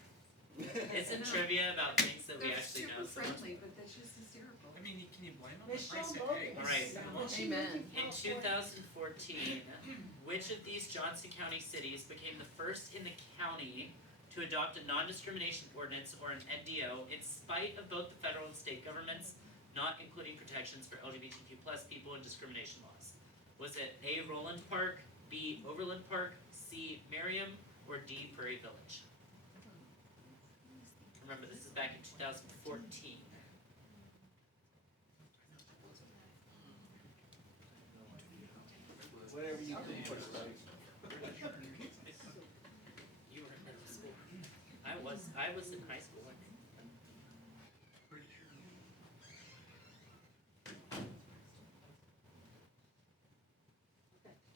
It's in trivia about things that we They're actually know. super So friendly, but that's just hysterical. I mean, can you blame him? The Michelle price of Bogan. eggs. Alright. When she lived in California- 2014, which of these Johnson County cities became the first in the county to adopt a non-discrimination ordinance or an NDO in spite of both the federal and state governments not including protections for LGBTQ+ people and discrimination laws? Was it A. Roland Park, B. Overland Park, C. Merriam, or D. Prairie Village? Remember, this is back in 2014. Whatever you think. You were in middle school. I was in high school. Pretty sure.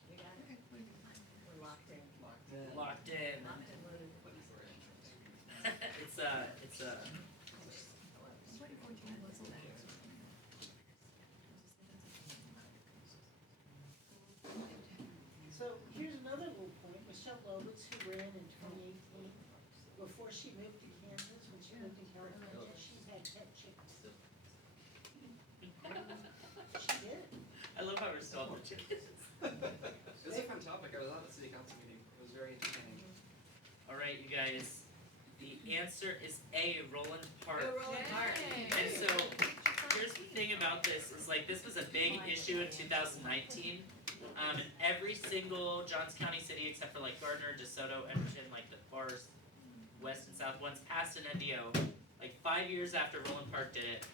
We got it. We're locked in. Locked in. Locked and loaded. It's a. So here's another little point, Michelle Lovitz, who ran in 2018, before she moved to Kansas, when she lived in California, she's had pet chickens. She did. I love how we're still on the chickens. It was a fun topic. I was at the city council meeting. It was very entertaining. All right, you guys. The answer is A. Roland Park. Go Roland Park. And so here's the thing about this is like this was a big issue in 2019. And every single Johnson County city except for like Gardner, DeSoto, Edgerton, like the far west and south ones passed an NDO like 5 years after Roland Park did it.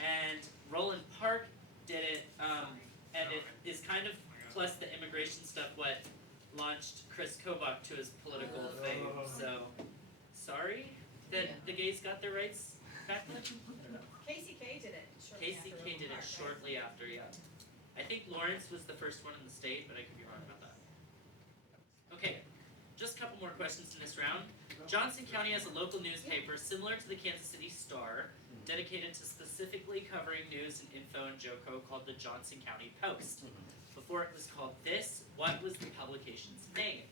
And Roland Park did it, and it is kind of plus the immigration stuff what launched Chris Kobach to his political fame. So sorry that the gays got their rights back then. KCK did it shortly after. KCK did it shortly after, yeah. I think Lawrence was the first one in the state, but I could be wrong about that. Okay, just a couple more questions in this round. Johnson County has a local newspaper similar to the Kansas City Star, dedicated to specifically covering news and info and JoCo called the Johnson County Post. Before it was called this, what was the publication's name?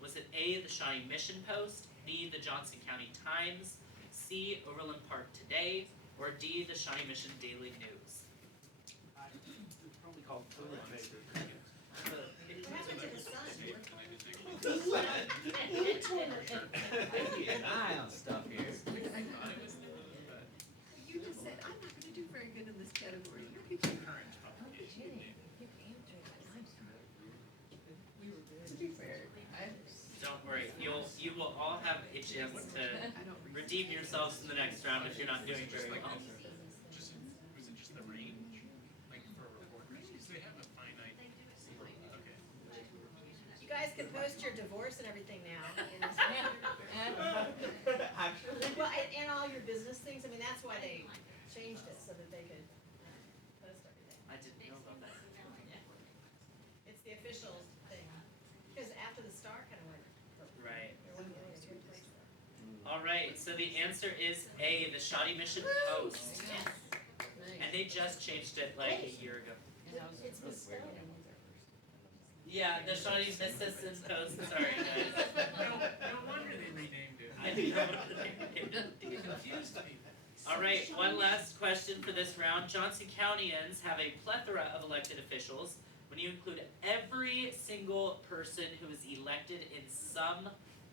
Was it A, the Shawnee Mission Post, B, the Johnson County Times, C, Overland Park Today, or D, the Shawnee Mission Daily News? It's probably called Fundraiser. What happened to the sun? I keep an eye on stuff here. You just said, I'm not gonna do very good in this category. You're kidding. Current publication name. To be fair, Don't worry, you will all have a chance to I don't read. redeem yourselves in the next round if you're not doing very well. Just, was it just they could post everything. I didn't know about that. It's the official thing, because after the star kind of went, Right. there wasn't really a good place for it. All right, so the answer is A, the Shoddy Mission Post. And they just changed it like a year ago. It's misspelled. Yeah, the Shoddy Mission Post, sorry guys. No wonder they renamed it. I know. It confused me. All right, one last question for this round. Johnson Countyans have a plethora of elected officials. When you include every single person who is elected in some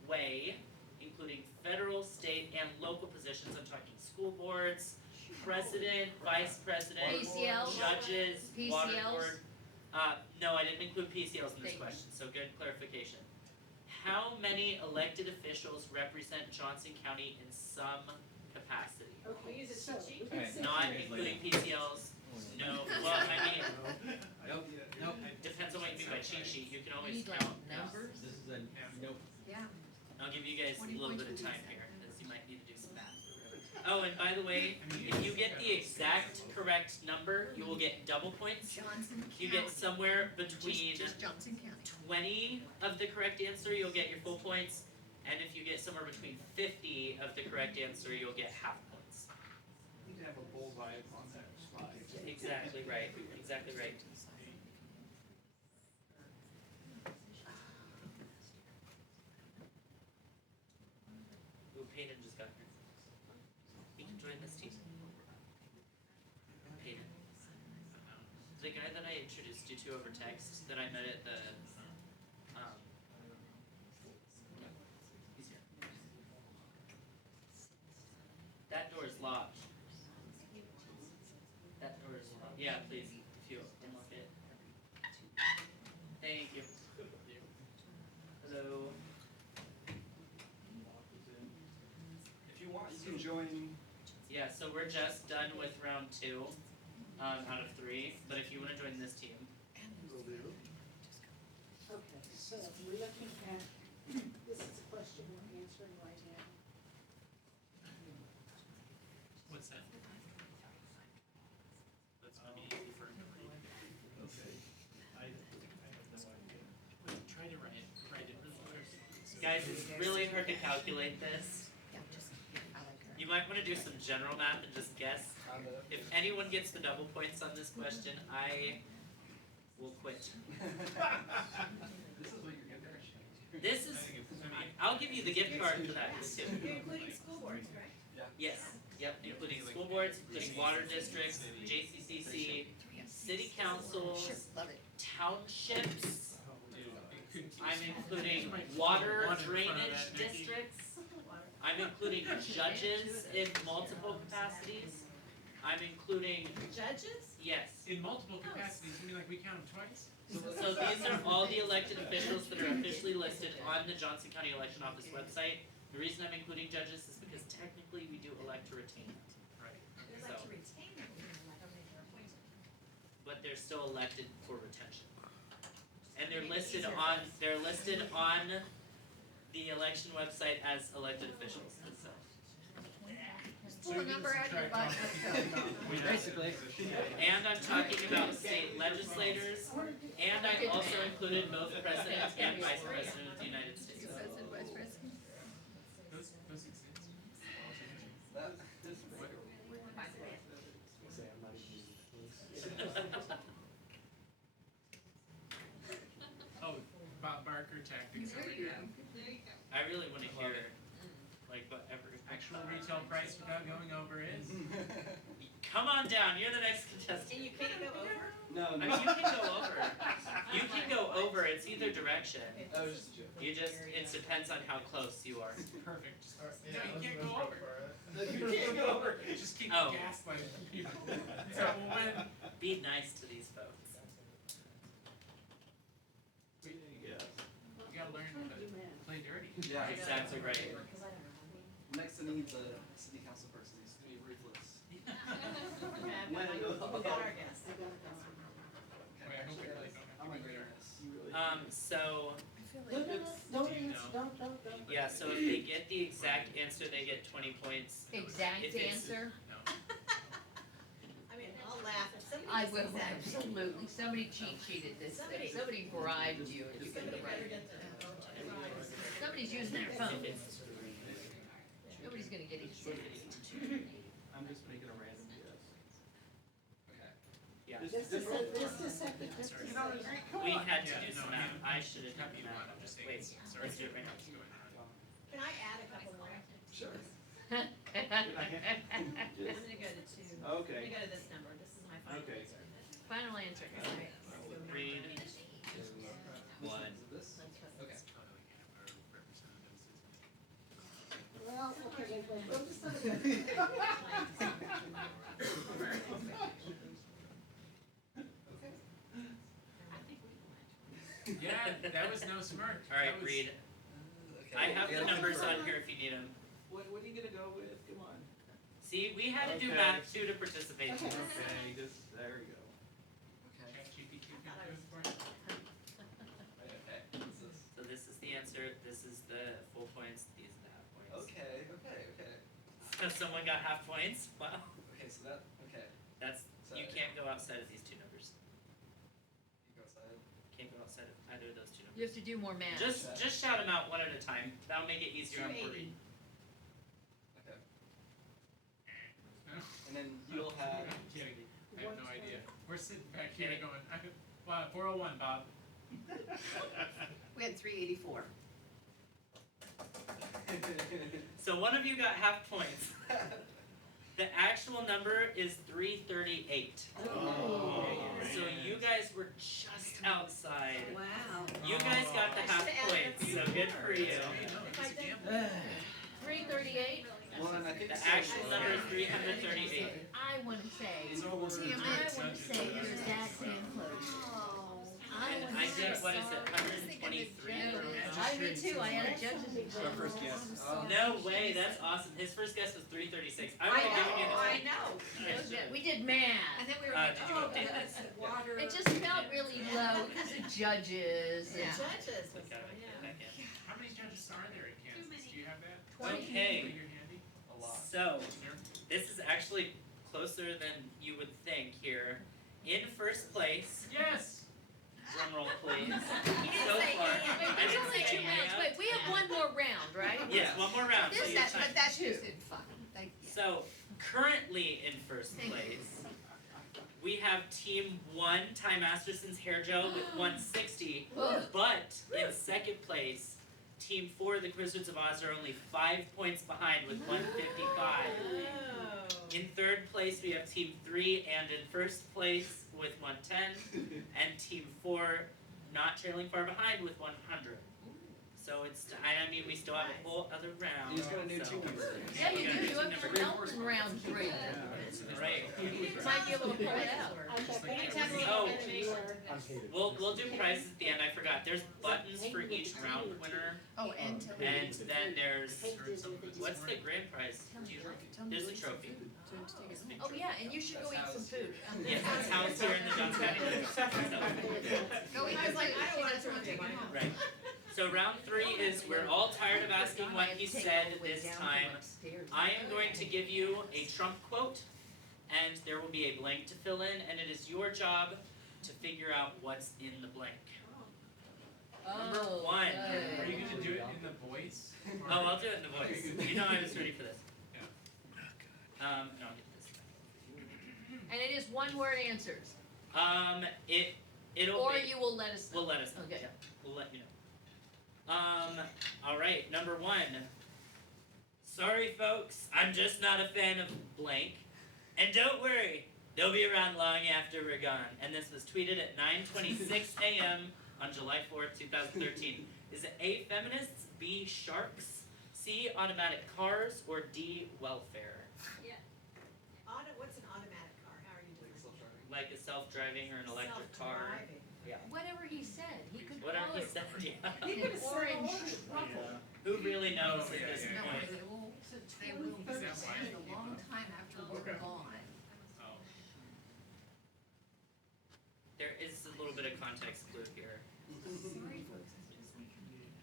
way, including federal, state, and local positions, I'm talking school boards, president, vice president, PCLs? judges, water PCLs? board. No, I didn't include PCLs in this Thank you. question, so good clarification. How many elected officials represent Johnson County in some capacity? We use a So, cheat sheet. we can say- Not including PCLs, no, well, I mean, Nope, nope. depends on what you mean by cheat sheet, you can You always need like count. numbers? This is a nope. Yeah. I'll give you guys a 20 little points bit of for time these. here, because you might need to do some math. Oh, and by the way, if you get the exact correct number, you will get double points. Johnson County. If you get somewhere between Just Johnson County. 20 of the correct answer, you'll get your full points, and if you get somewhere between 50 of the correct answer, you'll get half points. You need to have a bullseye on that slide. Exactly right, exactly right. Ooh, Peyton just got here. He can join this team. Peyton. The guy that I introduced you to over text, that I met at the, he's here. That door is locked. That door is locked. Yeah, please, if you unlock it. Thank you. Hello. If you want, you can join. Yeah, so we're just done with round 2, out of 3, but if you wanna join this team. Okay, so we're looking at, this is a question we're answering right now. What's that? That's gonna be easy for him to read. Okay. I have no idea. Try to write it really quick. Guys, it's really hard to calculate this. You might wanna do some general math and just guess. If anyone gets the double points on this question, I will quit. This is what you're getting. This is, I'll give you the gift card for that too. You're including school boards, right? Yes, yep, including school boards, including water districts, JCCC, city councils, townships. I'm including water drainage districts. I'm including judges in multiple capacities. I'm including, Judges? yes. In multiple capacities, you mean like we count them twice? So these are all the elected officials that are officially listed on the Johnson County Election Office website. The reason I'm including judges is because technically we do elect to retain, Right. We'd like to retain them, I don't think they're appointed. but they're still elected for retention. And they're listed on the election website as elected officials, so. Pull a number out of your butt. Basically. And I'm talking about state legislators, and I also included both president and vice president of the United States. President, vice president. Those exist. That is Oh, Bob Barker tactics over There you here. go. There you go. I really wanna hear, like, whatever. Actual retail price without going over is. Come on down, you're the next contestant. And you can't go over? No, I mean, you can go over. You can go over, it's either direction. That was just a joke. You just, it depends on how close you are. Perfect. Just, Yeah, no, you let's can't just go vote over. for it. You can't go over. Just keep Oh. gaslighting people. So we'll win. Be nice to these folks. We gotta learn to play dirty. Yeah, Exactly right. Next to needs a city council person, he's gonna be ruthless. We got our guess. I got it. Wait, I hope we really don't have I'm to a go great there. artist. So, No, don't answer, don't. yeah, so if they get the exact answer, they get 20 points. Exact If it's- answer. No. I mean, I will, absolutely. Somebody cheat sheeted this thing. Somebody bribed you and you get the right. Somebody's using their phone. Nobody's gonna get exact. I'm just making a random guess. Okay. Yeah. Just a second. We had to Yeah, do no, some I math. mean, I should have happy done one, I'm that. just saying, Wait, sorry. let's do it right now. What's going on? Can I add a couple more? Sure. I'm gonna go to two. I'm Okay. gonna go to this number, this is my final Okay. answer. Final answer. Read. One. Is it this? Okay. Well, okay, wait, just a minute. I think we went. Yeah, that was no smirk. Alright, That was- read. Okay. I have the Yeah, numbers for- on here if you need them. What are you gonna go with? Come on. See, we had to do Okay. math too to participate. Okay. Okay, just, there you go. Okay. ChatGPT I thought I was- for it. Okay. What's this? So this is the answer, this is the full points, these are the half points. Okay. So someone got half points? Wow. Okay, so that, okay. That's, you So- can't go outside of these two numbers. You go outside. Can't go outside of either of those two numbers. You have to do more math. Just shout them out one at a time. That'll make it easier on 280. Marie. Okay. No. And then you'll have. I'm kidding. I have no idea. We're sitting back here going, wow, 401, Bob. We had 384. So one of you got half points. The actual number is 338. Oh, So you guys were just outside. Wow. You guys got the half points, so good for you. Hey, no, it's a gamble. 338. Well, and I think The so. actual number is 338. I wanna say, It's over. I wanna say you're that damn close. And I did, what is it, 123? Me too, I had a judge's exam. Our first guess. No way, that's awesome. His first guess was 336. I would have given you the I same. know. It was good. We did math. And then we were Uh, like, did you oh, update that's water. It just felt really low because of judges and. Yeah. Judges was, Okay, yeah. back in. How many judges are there in Kansas? Do you have that? Okay, Figure handy? A lot. so There? this is actually closer than you would think here. In first place, Yes! drum roll please. He didn't So say far, and. I There's didn't only say two rounds. and. Wait, we have one more round, right? Yes, one more round, so This, you have that, time. but that's just in fun. Thank you. So currently in first place, we have Team 1, Ty Masterson's Hair Gel with 160. Whoa. But in second place, Team 4, the Wizards of Oz, are only 5 points behind with 155. Oh. In third place, we have Team 3, and in first place with 110, and Team 4 not trailing far behind with 100. So it's, I mean, we still have a whole other round. You just got a new so. team member. Yeah, you do. You have to help in round 3. Right. Might be able to pull it out. Oh. We'll We'll do prizes at the end. I forgot. There's buttons for each round winner, Oh, and and then there's what's the grand prize? Do you know? There's a trophy. Oh, yeah, and you should go eat some food. Yes, it's housed here in the Johnson County. Go eat I was like, food. I don't She want doesn't to want to take it home. Right. So round 3 is we're all tired of asking what he said this time. I am going to give you a Trump quote, and there will be a blank to fill in, and it is your job to figure out what's in the blank. Number 1. Are you gonna do it in the voice? Oh, I'll do it in the voice. You know I was ready for this. Yeah. No, I'll get this. And it is one-word answers. It'll Or be, you will let us know. we'll let us know. Okay. Yeah, we'll let you know. Alright, number 1. Sorry folks, I'm just not a fan of blank. And don't worry, they'll be around long after we're gone. And this was tweeted at 9:26 a.m. on July 4th, 2013. Is it A, feminists, B, sharks, C, automatic cars, or D, welfare? What's an automatic car? How are you doing? Like a self-driving or an electric car? Self-driving. Whatever he said, he could Whatever call he it said, yeah. He could have an said orange orange. truffle. Who really knows at Yeah, this yeah. No, point? they will, they will Is that why? spend a long time after we're gone. Oh. There is a little bit of context clue here.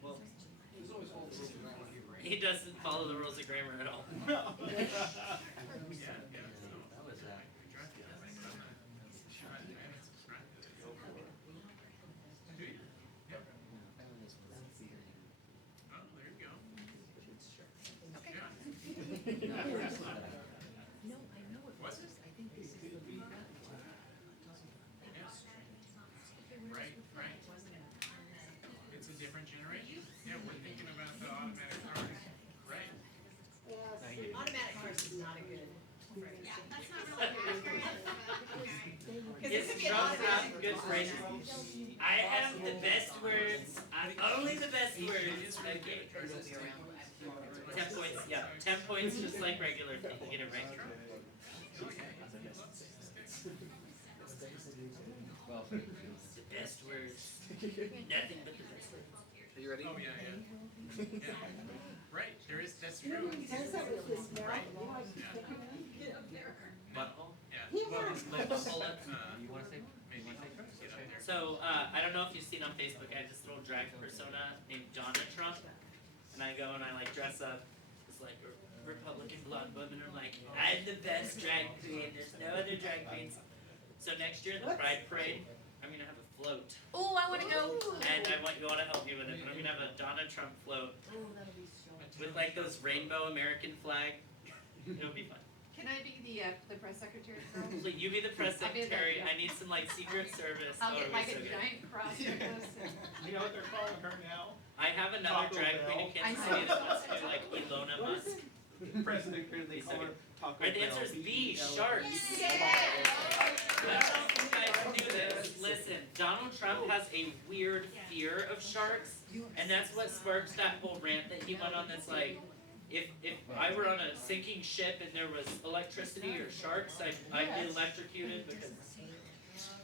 Well, there's always all the rules around here, right? He doesn't follow the rules of grammar at all. Yeah, yeah. That was good gracious. I have the best words. Only the best words. Okay. 10 points. Yeah, 10 points, just like regular. If you get it right. The best words. Nothing but the best words. Are you ready? Oh, yeah. Right, that's true. He does that with his mouth, Right. Butthole. Yeah. He Well, wants- his lips. You wanna say? Maybe get up there. So, I don't know if you've seen on Facebook, I have this little drag persona named Donna Trump. And I go and I like dress up as like a Republican blonde woman. I'm like, I'm the best drag queen. There's no other drag queens. So next year in the Pride Parade, I'm gonna have a float. Oh, I wanna go. And I want you all to help me with it. But I'm gonna have a Donna Trump float with like those rainbow American flag. It'll be fun. Can I be the press secretary girl? Please, you be the press I'll be the- secretary. yeah. I need some like Secret Service. I'll Oh, get it'll like be a so good. giant cross necklace and. You know what they're calling her now? I have another Taco drag queen in Bell. Kansas I City know. that wants to do like Ilona What is Musk. President Clearly Lisa, call her Taco Alright, the Bell. answer is B, BELL. sharks. I don't know if you guys knew this. Listen, Donald Trump has a weird fear of sharks, and that's what sparks that whole rant that he went on. That's like, if I were on a sinking ship and there was electricity or sharks, I'd be electrocuted because.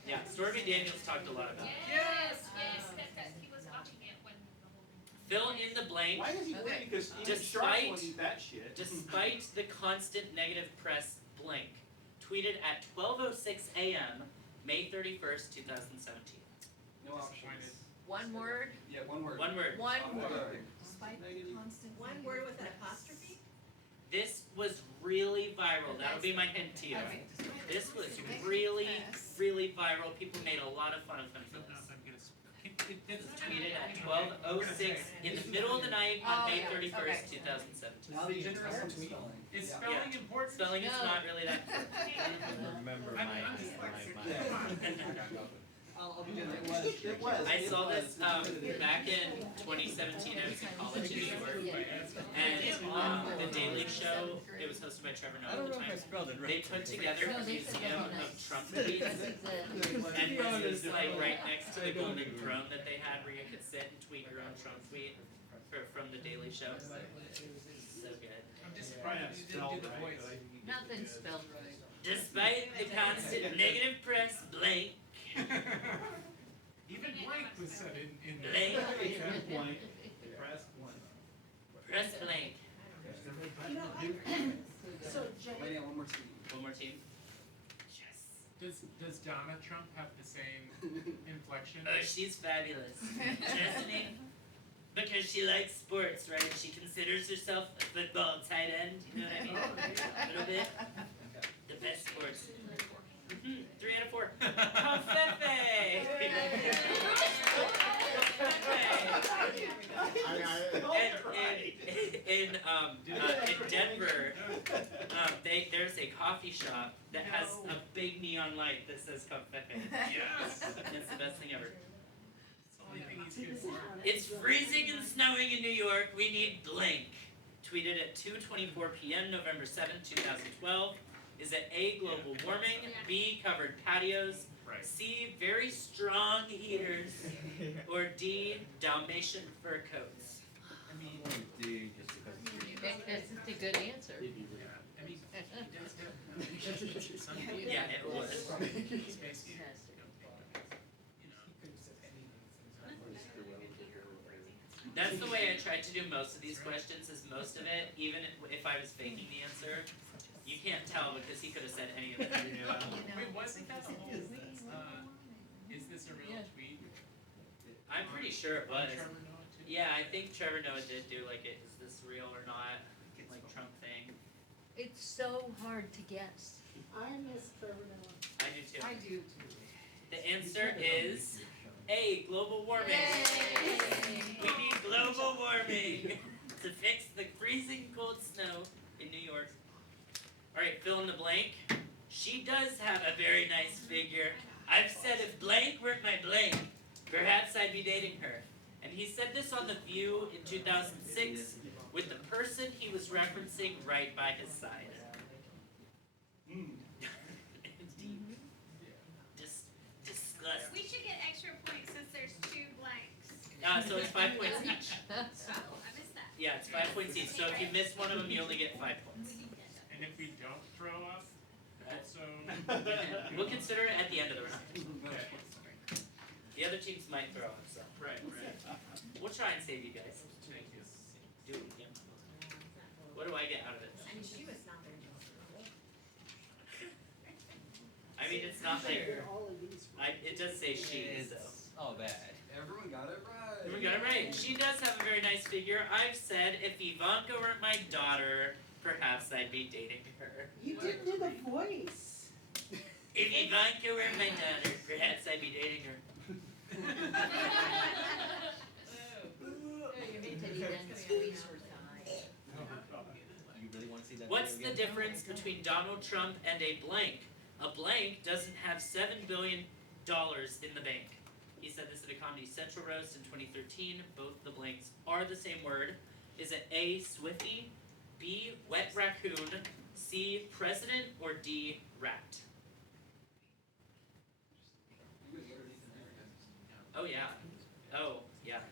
Yeah, Stormy Daniels talked a lot about it. Yes, that he was watching it when the whole. Fill in the blank. Why does he win? Because even Despite- sharks won't eat that shit. Despite the constant negative press, blank, tweeted at 12:06 a.m., May 31st, 2017. No options. One word, Yeah, one word. One word. one One word. word. Despite Negative. constant. One word with an apostrophe? This was really viral. That'll be my hint to you. Okay. This was really, really viral. People made a lot of fun of him for No, this. I'm gonna. It was tweeted at 12:06 in the middle of the night on Oh, May yeah. 31st, Okay. 2017. Now the general tweet. Is Yeah. spelling important? Spelling is No. not really that. Remember I'm my dyslexic. my. I'll be generous. It was. I saw this back in 2017. I was in college in New York, and the Daily Show. It was hosted by Trevor I Noah don't at the know if I time. spelled it right. They put together No, a they said museum that of nice. Trump tweets, and it was like right next to the I don't golden agree. throne that they had, where you could sit and tweet your own Trump tweet from the Daily Show. So good. I'm just Probably surprised not you didn't spelled do the right, voice. but I think you did Nothing good. spelled right. Despite the constant negative press, blank, Even blank was said in there. blank, Press blank. Press blank. press blank. You know, so Jay, Wait, yeah, one more tweet. One more team. Yes. Does Donna Trump have the same inflection? Oh, she's fabulous. Trust me. Because she likes sports, right? She considers herself a football tight end, you know what I mean? A little bit. The best sports. 3 out of 4. In Denver, there's a coffee shop that has a big neon light that says Confefe. Yes! It's the best thing ever. It's the only thing he's good for. It's freezing and snowing in New York. We need blank. Tweeted at 2:24 p.m. November 7th, 2012. Is it A, global warming, B, covered patios, Right. C, very strong heaters, or D, Dalmatian fur coats? I mean, D, just because. That's a good answer. yeah, I mean, he does have some people. Yeah, it was. Spacey. You know. That's the way I tried to do most of these questions, is most of it, even if I was faking the answer, you can't tell because he could have said any of it. Wait, wasn't that the whole, is this a real tweet? I'm pretty sure it On was. Trevor Noah too? Yeah, I think Trevor Noah did do like a, is this real or not, like Trump thing. It's so hard to guess. I miss Trevor Noah. I do too. I do too. The answer is A, global warming. Yay! We need global warming to fix the freezing cold snow in New York. Alright, fill in the blank. She does have a very nice figure. I've said if blank weren't my blank, perhaps I'd be dating her. And he said this on The View in 2006 with the person he was referencing right by his side. Disgusting. So it's 5 points each. Oh, I missed that. Yeah, it's 5 points each. So if you miss one of them, you only get 5 points. And if we don't throw up, also. We'll consider it at the end of the round. Okay. The other teams might throw up, so Right. we'll try and save you guys. Thank you. Do it again. What do I get out of it? I mean, she was not very helpful. I mean, it's not like All of these. it does say she, so. Oh, bad. Everyone got it right. We got it right. She does have a very nice figure. I've said if Ivanka weren't my daughter, perhaps I'd be dating her. You didn't do the voice. If Ivanka were my daughter, perhaps I'd be dating her. You made Teddy then squeeze her thigh. You really wanna see that What's video the again? difference between Donald Trump and a blank? A blank doesn't have $7 billion in the bank. He said this at a Comedy Central roast in 2013. Both the blanks are the same word. Is it A, Swifty, B, wet raccoon, C, president, or D, rat? You guys better than her, guys. Oh yeah. Oh, yeah.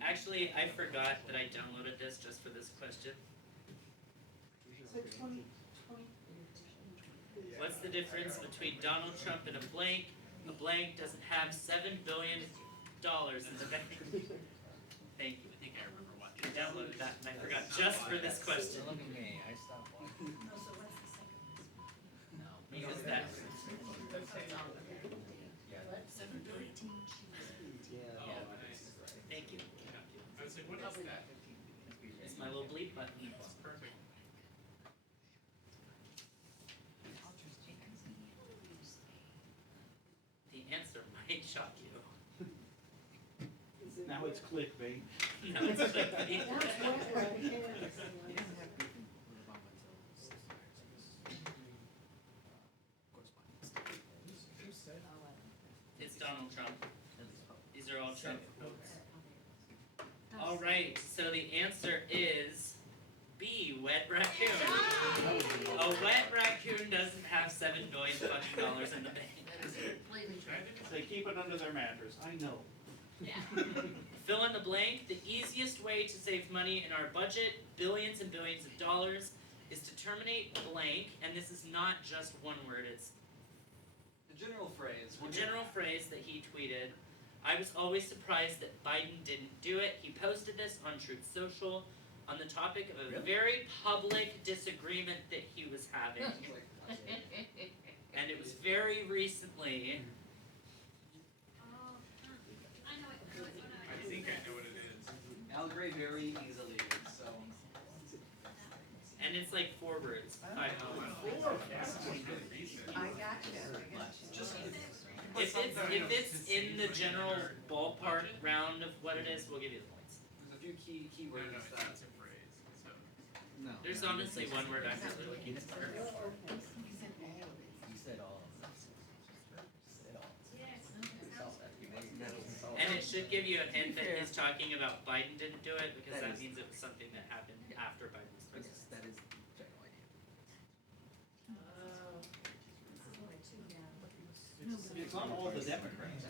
Actually, I forgot that I downloaded this just for this question. So 20. What's the difference between Donald Trump and a blank? A blank doesn't have $7 billion in the bank. Thank you. I think I remember I watching. downloaded that and I forgot just for this question. Look at me, I stopped watching. Oh, so what's the second one? No. Use that. Yeah. Oh, nice. Thank you. I was like, what is that? It's my little bleep button. It's perfect. The answer might shock you. Now it's clickbait. No, it's clickbait. That's wet raccoons. It's Donald Trump. These are all Trump quotes. All right, so the answer is B, wet raccoon. A wet raccoon doesn't have $7 billion in the bank. That is completely true. They keep it under their mattress, I know. Fill in the blank. The easiest way to save money in our budget, billions and billions of dollars, is to terminate blank, and this is not just one word, it's The general phrase. a general phrase that he tweeted. I was always surprised that Biden didn't do it. He posted this on Truth Social on the topic of a very public disagreement that he was having. And it was very recently. Oh, I know it, I know it, I think I know what it is. Al Gray very easily, so. And it's like 4 words. 5 words. I gotcha. Just. If it's in the general ballpark round of what it is, we'll give you the points. There's a few key No, words no, that. it's a phrase. So. No. There's honestly one word I'm really looking for. You said all. Said all. And it should give you a hint that he's talking about Biden didn't do it, because that means it was something that happened after Biden's presidency. That is general idea. Oh. This is only two now. It's on all the Democrats.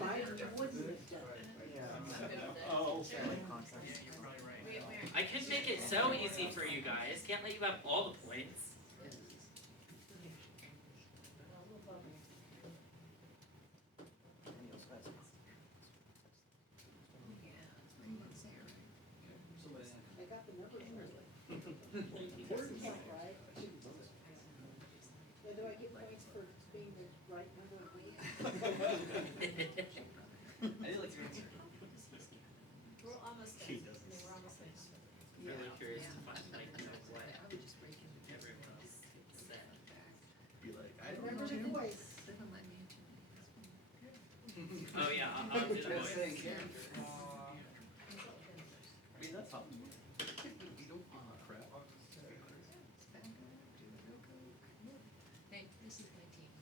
Biden wouldn't have done it. Oh, Yeah, you're probably right. I could make it so easy for you guys. Can't let you have all the points. I got the numbers early. Word count right. Yeah, do I get points for being the right number of weeks? I did like your answer. We're almost there. She I doesn't. mean, we're almost there. Really curious to find like what everyone else said. Be like, I don't Remember know. the voice. Oh yeah, I'll do the Just voice. think. I mean, that's how. Crap. Hey, this is my team.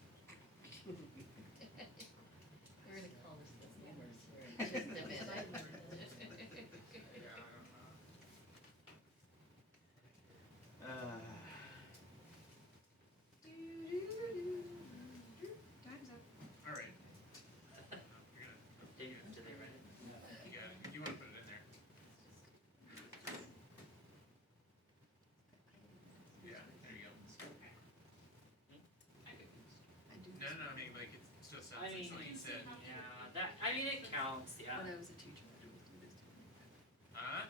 We're gonna call this the Boomers for just a minute. sounds I like mean, something you said. yeah, that, I mean, it counts, yeah. When I was a teacher, I would do this. Huh?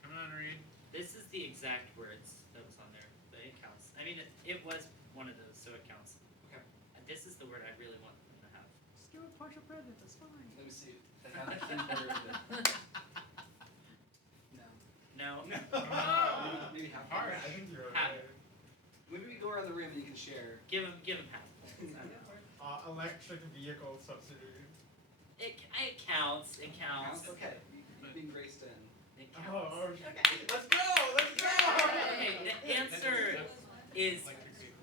Come on, Reed. This is the exact words that was on there, but it counts. I mean, it was one of those, so it counts. Okay. And this is the word I really want them to have. Just give a partial credit, that's fine. Let me see. They have a hint No. No? Maybe half. Alright, I think you're Half. okay. Maybe we go around the room and you can share. Give him half. Electric vehicle subsidy. It counts, it counts. Okay. You've been graced in. It Oh, counts. let's go! Let's go! Okay, the answer is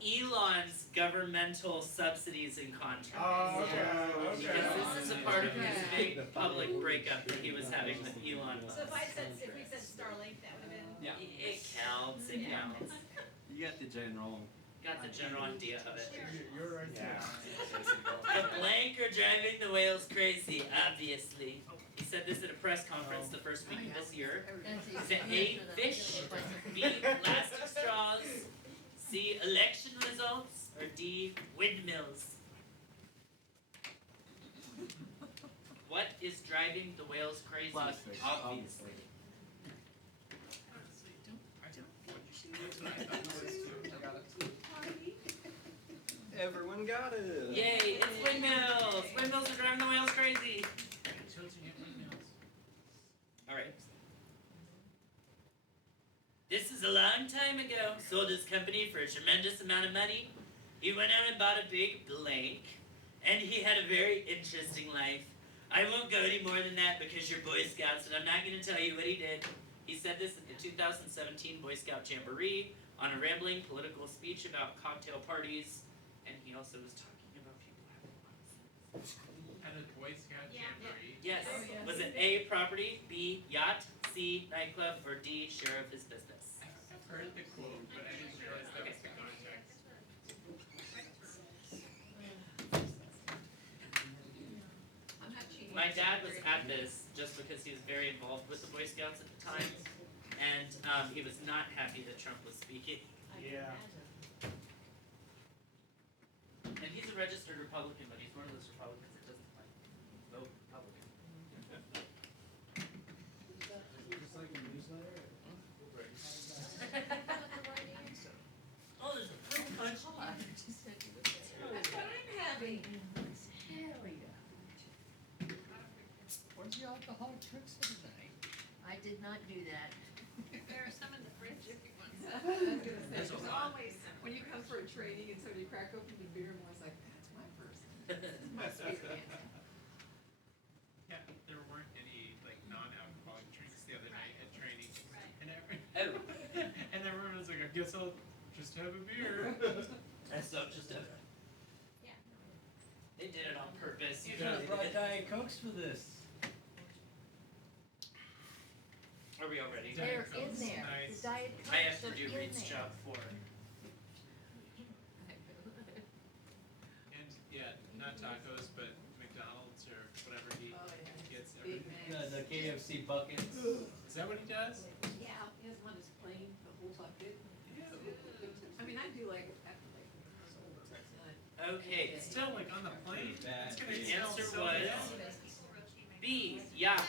Elon's governmental subsidies and contracts. Oh, okay. Because this is a part of his big public breakup that he was having with Elon So if Musk. if we said Starlink, that would've been. Yeah. It counts, it counts. You got the general. Got the general idea of it. You're right there. The blank are driving the whales crazy, obviously. He said this at a press conference the first week of this year. He said A, fish, B, plastic straws, C, election results, or D, windmills. What is driving the whales crazy? Plastic, Obviously. Honestly, that's what I thought it was too. I got it. Everyone got it. Yay, it's windmills! Windmills are driving the whales crazy! Alright. This is a long time ago. Sold his company for a tremendous amount of money. He went out and bought a big blank. And he had a very interesting life. I won't go any more than that because you're Boy Scouts and I'm not going to tell you what he did. He said this at the 2017 Boy Scout Jamboree on a rambling political speech about cocktail parties. And he also was talking about people having lots. At a Boy Scout jamboree. Yes. Oh, yes. Was it A, property, B, yacht, C, nightclub, or D, share of his business? I've heard the quote, but I didn't realize that was the context. I'm not cheating. My dad was at this just because he was very involved with the Boy Scouts at the time. And he was not happy that Trump was speaking. Yeah. And he's a registered Republican, but he's one of those Republicans that doesn't like vote Republican. Just like a newsletter. Oh, there's a fruit punch. That's what I'm having. Hell yeah. Where's the alcoholic tricks for tonight? I did not do that. There are some in the fridge if you want I some. was gonna say, There's there's always some. when you come for a training and somebody crack open the beer and one's like, that's my person. My sweet man. Yeah, there weren't any like non-alcoholic drinks the other night at training. And Oh. and everyone was like, I guess I'll just have a beer. That's not just a. Yeah. They did it on purpose. You should have brought Diet Cokes for this. Are we all ready? They're in Coke's there. nice. The Diet I have Cokes to are do in Reed's there. job for. And yeah, not tacos, but McDonald's or whatever he Oh, yeah. gets. Big Macs. The KFC buckets. Is that what he does? Yeah, he has one that's plain, the whole bucket. I mean, I do like it after like, so Okay. It's still like on the plane. Bad. It's gonna The smell answer so was bad. B, yacht. Oh,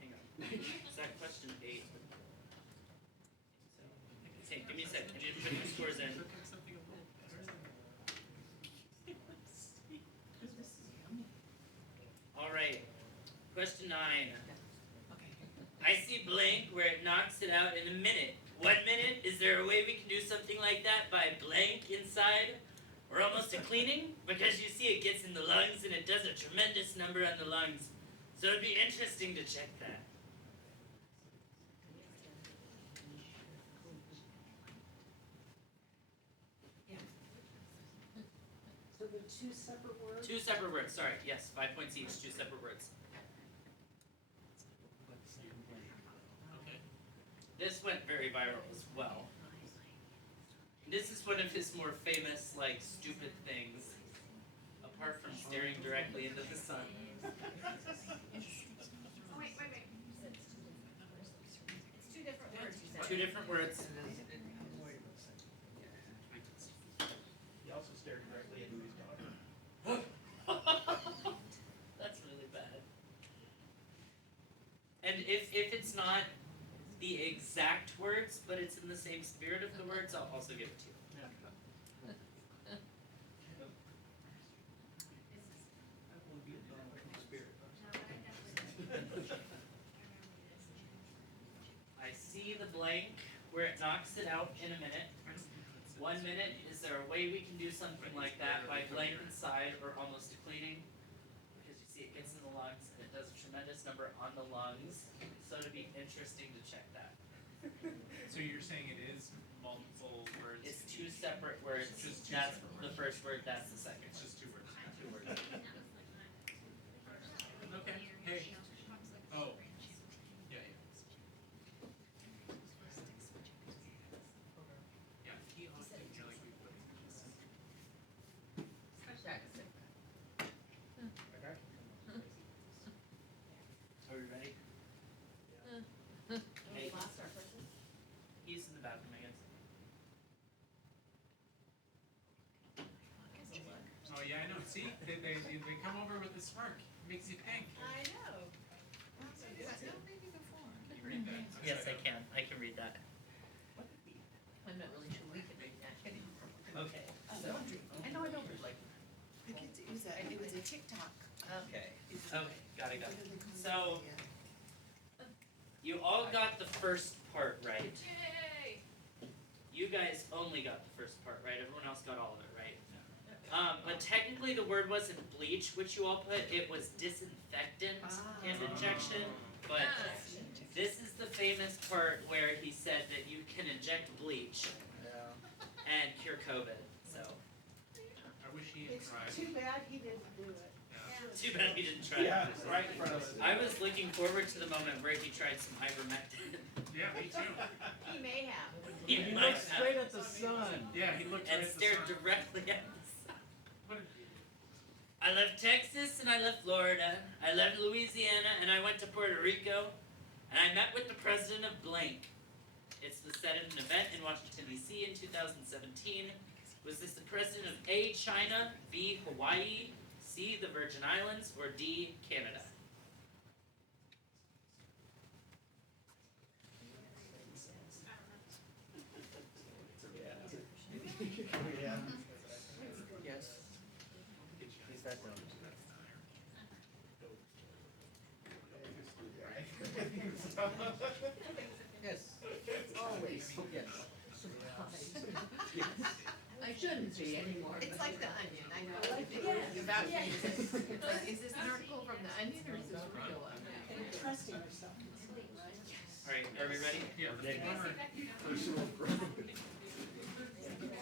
hang on. Is that question 8? Hey, give me a second. I need to put your scores in. Cooking something a little better. Alright. Question 9. I see blank where it knocks it out in a minute. 1 minute? Is there a way we can do something like that by blank inside? Or almost a cleaning? Because you see it gets in the lungs and it does a tremendous number on the lungs. So it'd be interesting to check that. So they're two separate words? 2 separate words, sorry. Yes, 5 points each, 2 separate words. Okay. This went very viral as well. This is one of his more famous, like, stupid things. Apart from staring directly into the sun. Oh, wait. It's two different words, you said. 2 different words. And if it's not the exact words, but it's in the same spirit of the words, I'll also give it to you. I see the blank where it knocks it out in a minute. 1 minute, is there a way we can do something like that by blank inside or almost cleaning? Because you see it gets in the lungs and it does a tremendous number on the lungs. So it'd be interesting to check that. So you're saying it is multiple words? It's two separate words. Just two That's separate the words. first word, that's the second It's word. just two words. Two words. Okay, hey. Oh. Yeah, yeah. Yeah, he often, like we put Are we ready? Hey, he's in the bathroom, I guess. Oh yeah, I know. See, they come over with a smirk. Makes you think. I know. Can you read that? Yes, I can. I can read that. I'm not really sure we can read that. Okay. So, I know I don't like. It was a TikTok. Okay. Okay, got it. So, you all got the first part right. Yay! You guys only got the first part right. Everyone else got all of it right. But technically the word wasn't bleach, which you all put. It was disinfectant and injection. But this is the famous part where he said that you can inject bleach and cure COVID. So, I wish he had It's tried. too bad he didn't do it. too bad he didn't try. Yeah, right in front of us. I was looking forward to the moment where he tried some ivermectin. Yeah, me too. He may have. He You might look have. straight at the sun. Yeah, he looked right And at the stared sun. directly at the sun. What a- I left Texas and I left Florida. I left Louisiana and I went to Puerto Rico. And I met with the president of blank. It was said at an event in Washington, D.C. in 2017. Was this the president of A, China, B, Hawaii, C, the Virgin Islands, or D, Canada? Yeah. Yes. Is that dumb? Yes. Always, yes. I shouldn't be anymore. It's like the Onion, I know. Yes, You're about to yes. use this. Is this an article from the Onion or is this real? Trusting yourself. Alright, are we ready? Yeah, the former, Personal growth.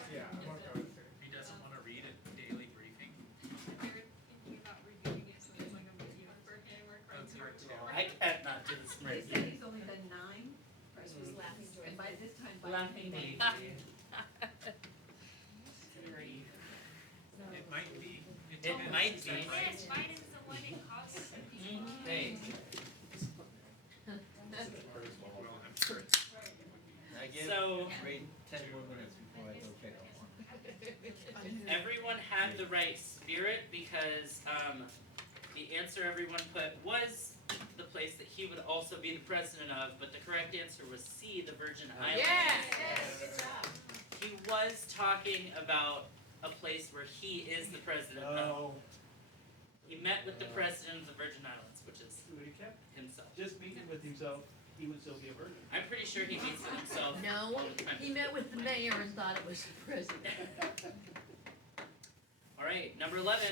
yeah, I'm more going to. He doesn't want to read a daily briefing. They were thinking about reviewing it, so there's like a video for him or for That's hard too. I can't not do this They right. said he's only done 9, Bryce was laughing and by this time, Laughing Biden baby. It might be. It might be. Yes, Biden's the one that caused it. Hey, Well, I'm sure it's. I give so Ray 10 more minutes before I go check on one. everyone had the right spirit because the answer everyone put was the place that he would also be the president of, but the correct answer was C, the Virgin Islands. Good job. He was talking about a place where he is the president of. Oh. He met with the president of the Virgin Islands, which is Who would he kept? himself. Just meeting with himself, he would still be a virgin. I'm pretty sure he meets with himself. No, he met with the mayor and thought it was the president. Alright, number 11.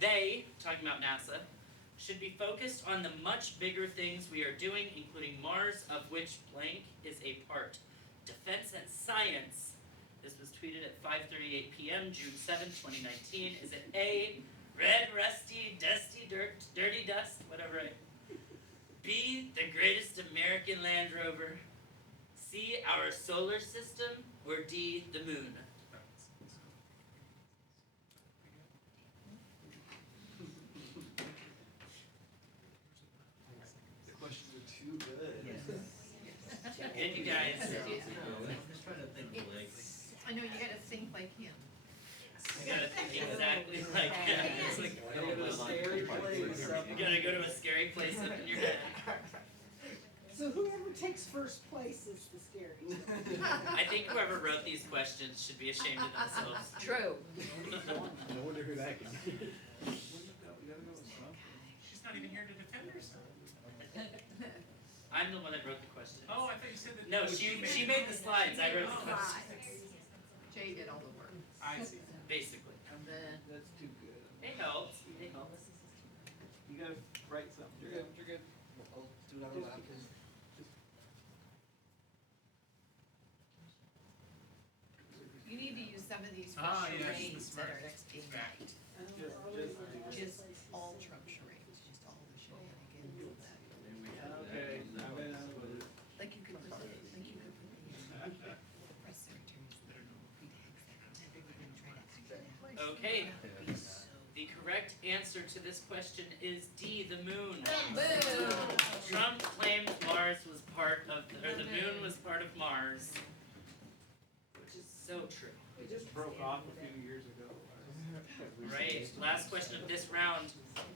They, talking about NASA, should be focused on the much bigger things we are doing, including Mars, of which blank is a part. Defense and science. This was tweeted at 5:38 p.m., June 7, 2019. Is it A, red, rusty, dusty, dirty dust, whatever I... B, the greatest American Land Rover. C, our solar system. Or D, the moon. The questions are too good. And you guys. I'm just trying to think of like. I know, you gotta think like him. You gotta think exactly like him. It's like, Go to a scary place. you gotta go to a scary place up in your head. first place is the scary. I think whoever wrote these questions should be ashamed of themselves. True. I wonder who that could be. She's not even here to defend herself. I'm the one that wrote the question. Oh, I thought you said that. No, she made the slides, I wrote the Oh. questions, Jay did all the work. I see. basically. That's too good. They helped, they helped. You gotta write something. You're good, you're good. I'll do it out loud. You need to use some of these for Ah, yes, the charades that are smart being fact. made. Just all Trump charades, just all the shenanigans of that. Okay, I'm in. Like you could put, press secretaries that are try to act it out. Okay, the correct answer to this question is D, the moon. Boom. Trump claimed Mars was part of, or the moon was part of Mars, which is so true. It just broke off a few years ago. Right, last question of this round.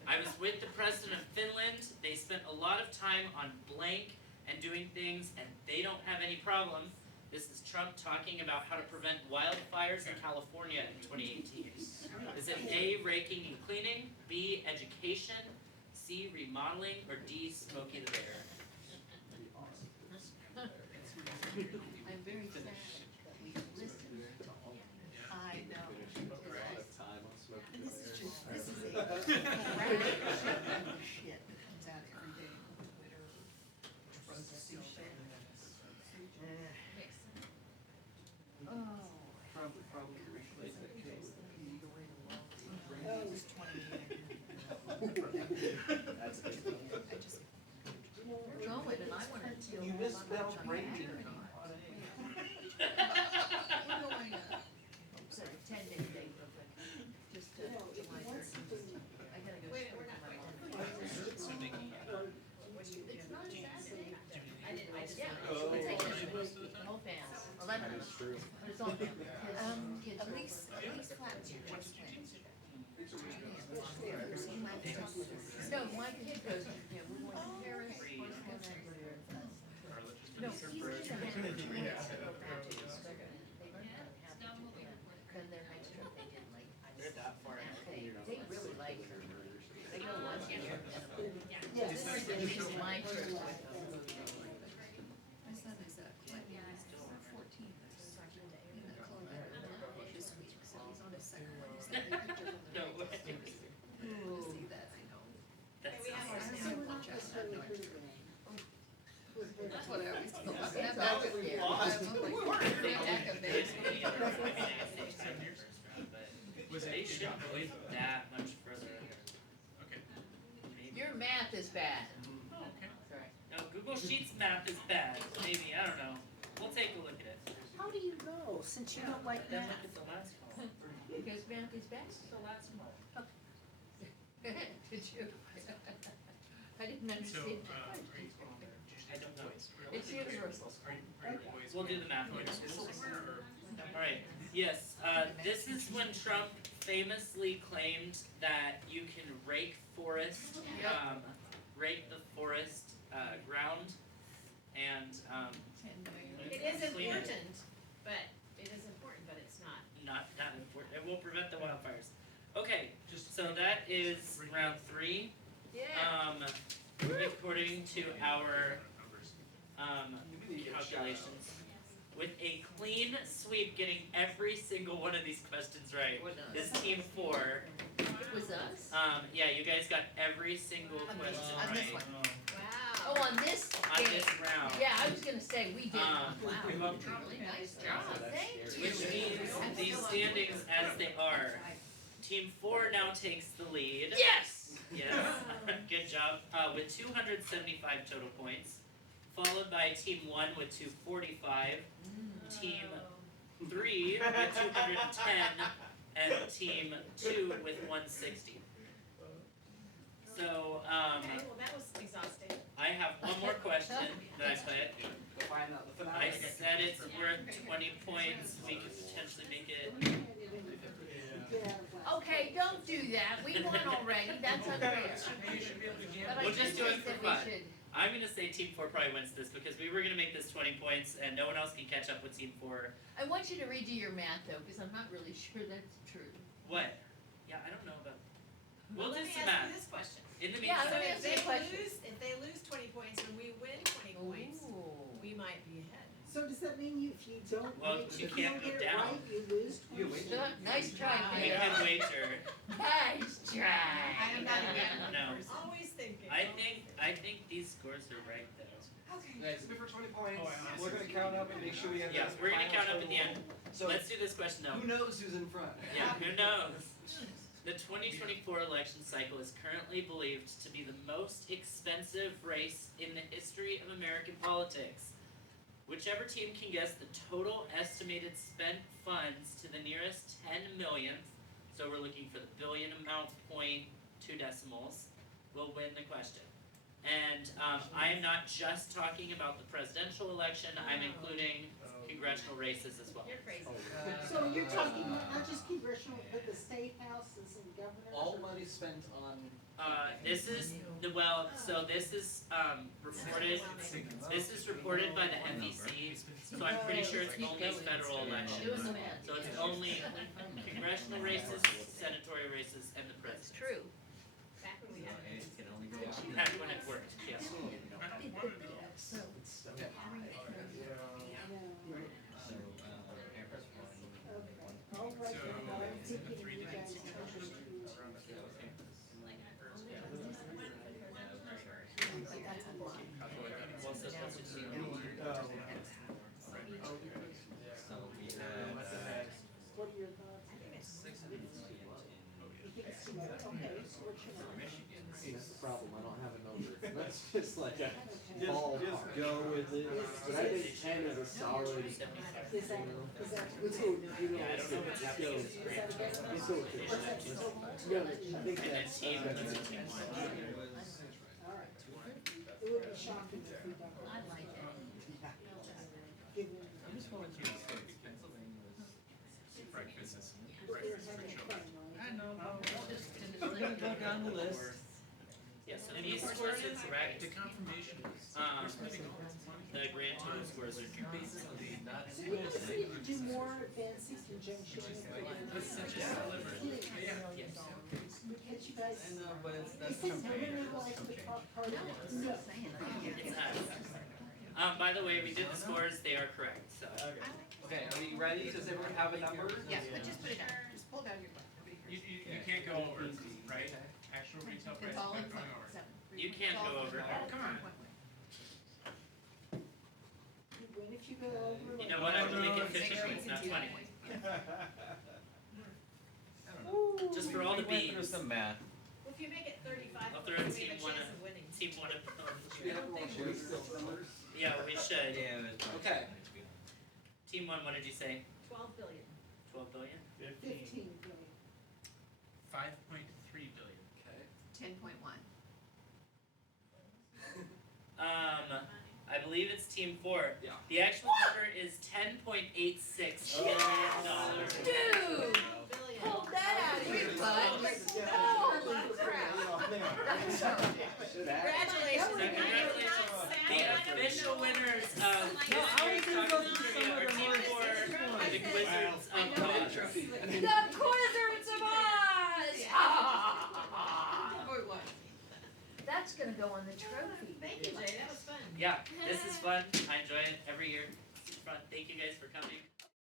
I was with the president of Finland. They spent a lot of time on blank and doing things, and they don't have any problem. This is Trump talking about how to prevent wildfires in California in 2018. Is it A, raking and cleaning, B, education, C, remodeling, or D, Smokey the Bear? I'm very sad that we listened to all of them. I know. Time on smoking. And this is just, this is a crack shit that comes out every day on Twitter. Trust shit. Oh. Trump would probably replace that K with a P. Oh, it was 28. That's it. I just. We're going, and I wanna feel You how misspelled much I'm reindeer. angry. We're going, Sorry, 10-day date real quick, just to July 13th. I gotta go Wait, straight we're to not my going. mom. So Nikki, It's not a Saturday. I just. Yeah, Oh. we're taking the whole family, 11 of us, True. but it's all family. Kids at are- least Flat's your best friend. No, my kid goes to Japan, we're going to Paris, no, he's in the Then their next trip they did like, they're that far out. they really like her. They go once a year. Yes. This is at least my trip with them. My son is at Clinton, he's still 14. In the Colorado this week, so he's on his second one. He's got a picture from the No night way. to see that, I know. That's we have I ours don't now. know, watch out, I have no idea. That's what I always tell them. It's That always back of there. back of days. 7 years? Was They it? shouldn't go that much further. Okay. Maybe. Your math is bad. Oh, okay. Sorry. No, Google Sheets math is bad. Maybe, I don't know. We'll take a look at it. How do you know, since you don't like Then math? look at the last one. Because math is bad. The last one. Did you? I didn't So, understand. I don't know. It's universal. Are you boys? We'll do the math later. Alright, yes, this is when Trump famously claimed that you can rake forest, rake the forest, ground, and, It is clean it. important, but it is important, but it's not. Not that important, it will prevent the wildfires. Okay, so that is round 3, Yeah. according to our, calculations. With a clean sweep, getting every single one of these questions right, is team 4. It was us? Yeah, you guys got every single question On this right one. Oh, Wow. on this on game. this round. Yeah, I was gonna say, we did. Wow. Um, Really nice job. Thank you. Which means these standings as they are. Team 4 now takes the lead. Yes! Yes, good job. With 275 total points. Followed by Team 1 with 245. Team 3 with 210. And Team 2 with 160. So, Okay, well, that was exhausting. I have one more question that I put. Find out the I finale. said it's worth 20 points. We could potentially make it. Okay, don't do that. We won already. That's unfair. But I We'll just do it think for that we fun. should. I'm gonna say Team 4 probably wins this because we were gonna make this 20 points and no one else can catch up with Team 4. I want you to redo your math though, because I'm not really sure that's true. What? Yeah, I don't know about. We'll do Let me some ask math. you this question. In the Yeah, meantime, let me So ask you a question. if they lose 20 points and we win 20 points, Ooh. we might be ahead. So does that mean if you don't, Well, if you you can't don't go get it down. right, you lose 20? Nice try, we Peter. can wager. Nice try. I am not a gambling No. person. Always thinking. I think these scores are right though. Okay. Guys, if for 20 points, Oh, I honestly we're gonna count up and make sure we have Yeah, the we're gonna final count up at the total. end. So Let's do this question though. who knows who's in front? Yeah, who knows? The 2024 election cycle is currently believed to be the most expensive race in the history of American politics. Whichever team can guess the total estimated spent funds to the nearest 10 millionth, so we're looking for the billion amount point 2 decimals, will win the question. And I am not just talking about the presidential election, I'm including congressional races as well. You're crazy. So you're talking not just congressional, but the state houses and governors? All or- money spent on. This is this is reported. This is reported by the FEC, so I'm pretty sure it's only federal Do elections. the math. So it's only congressional races, senatorial races, and the That's president. true. Back when we had. Back when it worked, yes. I don't wanna know. So, Okay. No. Okay. All right, then, I'm thinking you guys are just- Well, so that's just- What are your thoughts? You think it's too low? Okay, so what's your number? That's the problem, I don't have a number. That's just like a Okay. ballpark, go with it. But I think 10 is a solid, Is that, let's go, you know, Yeah, I don't know what let's that go. means. is that a guess? Let's go with Or is that it. total? No, I think And then that's. team, that's what's it. a team one? All right. It would be shocking if we don't. I like that. Given I'm just going through the state. Pennsylvania's breakfast is what they're breakfast for having children. fun, I right? know, Just in the Let me go down the list. Yes, so these scores are correct. The confirmation is, Um, we're spending all this money. The grand total scores are correct. So you guys need to do more events in conjunction with the. It's such a celebrity. Yeah. Yes. Because you guys. I know, but it's, that's This is campaign. really like the party. No, I'm No. just saying. It's us. By the way, we did the scores, they are correct, so. Okay, are you ready? Does everyone have a number? Yeah, but just put it down, just pull down your book. You can't go over, right? Actual retail price, It's all not in going over. seven. You can't go over. Oh, come on. You win if you go over. You know what, I will make it 50 points, not 20. Ooh. Just for all the We went through beans. some math. Well, if you make it 35 I'll points, throw we in have team a one chance of- of winning. Team one of, Should we have more numbers? yeah, we should. Yeah, that's right. Okay. Team one, what did you say? 12 billion. 12 billion? 15 billion. 5.3 billion. Okay. 10.1. I believe it's team four. Yeah. The actual number is $10.86 billion. Dude, Billion. pull that out of your butt. Holy crap. Congratulations. Congratulations. The official winners of No, I this was year's gonna go Talking through Trivia some are of the team more four, expensive ones. the Wizards of Oz. The Quizzards of Oz! Or what? That's gonna go on the trophy. Thank you, Jay, that was fun. Yeah, this is fun. I enjoy it every year. It's fun. Thank you guys for coming.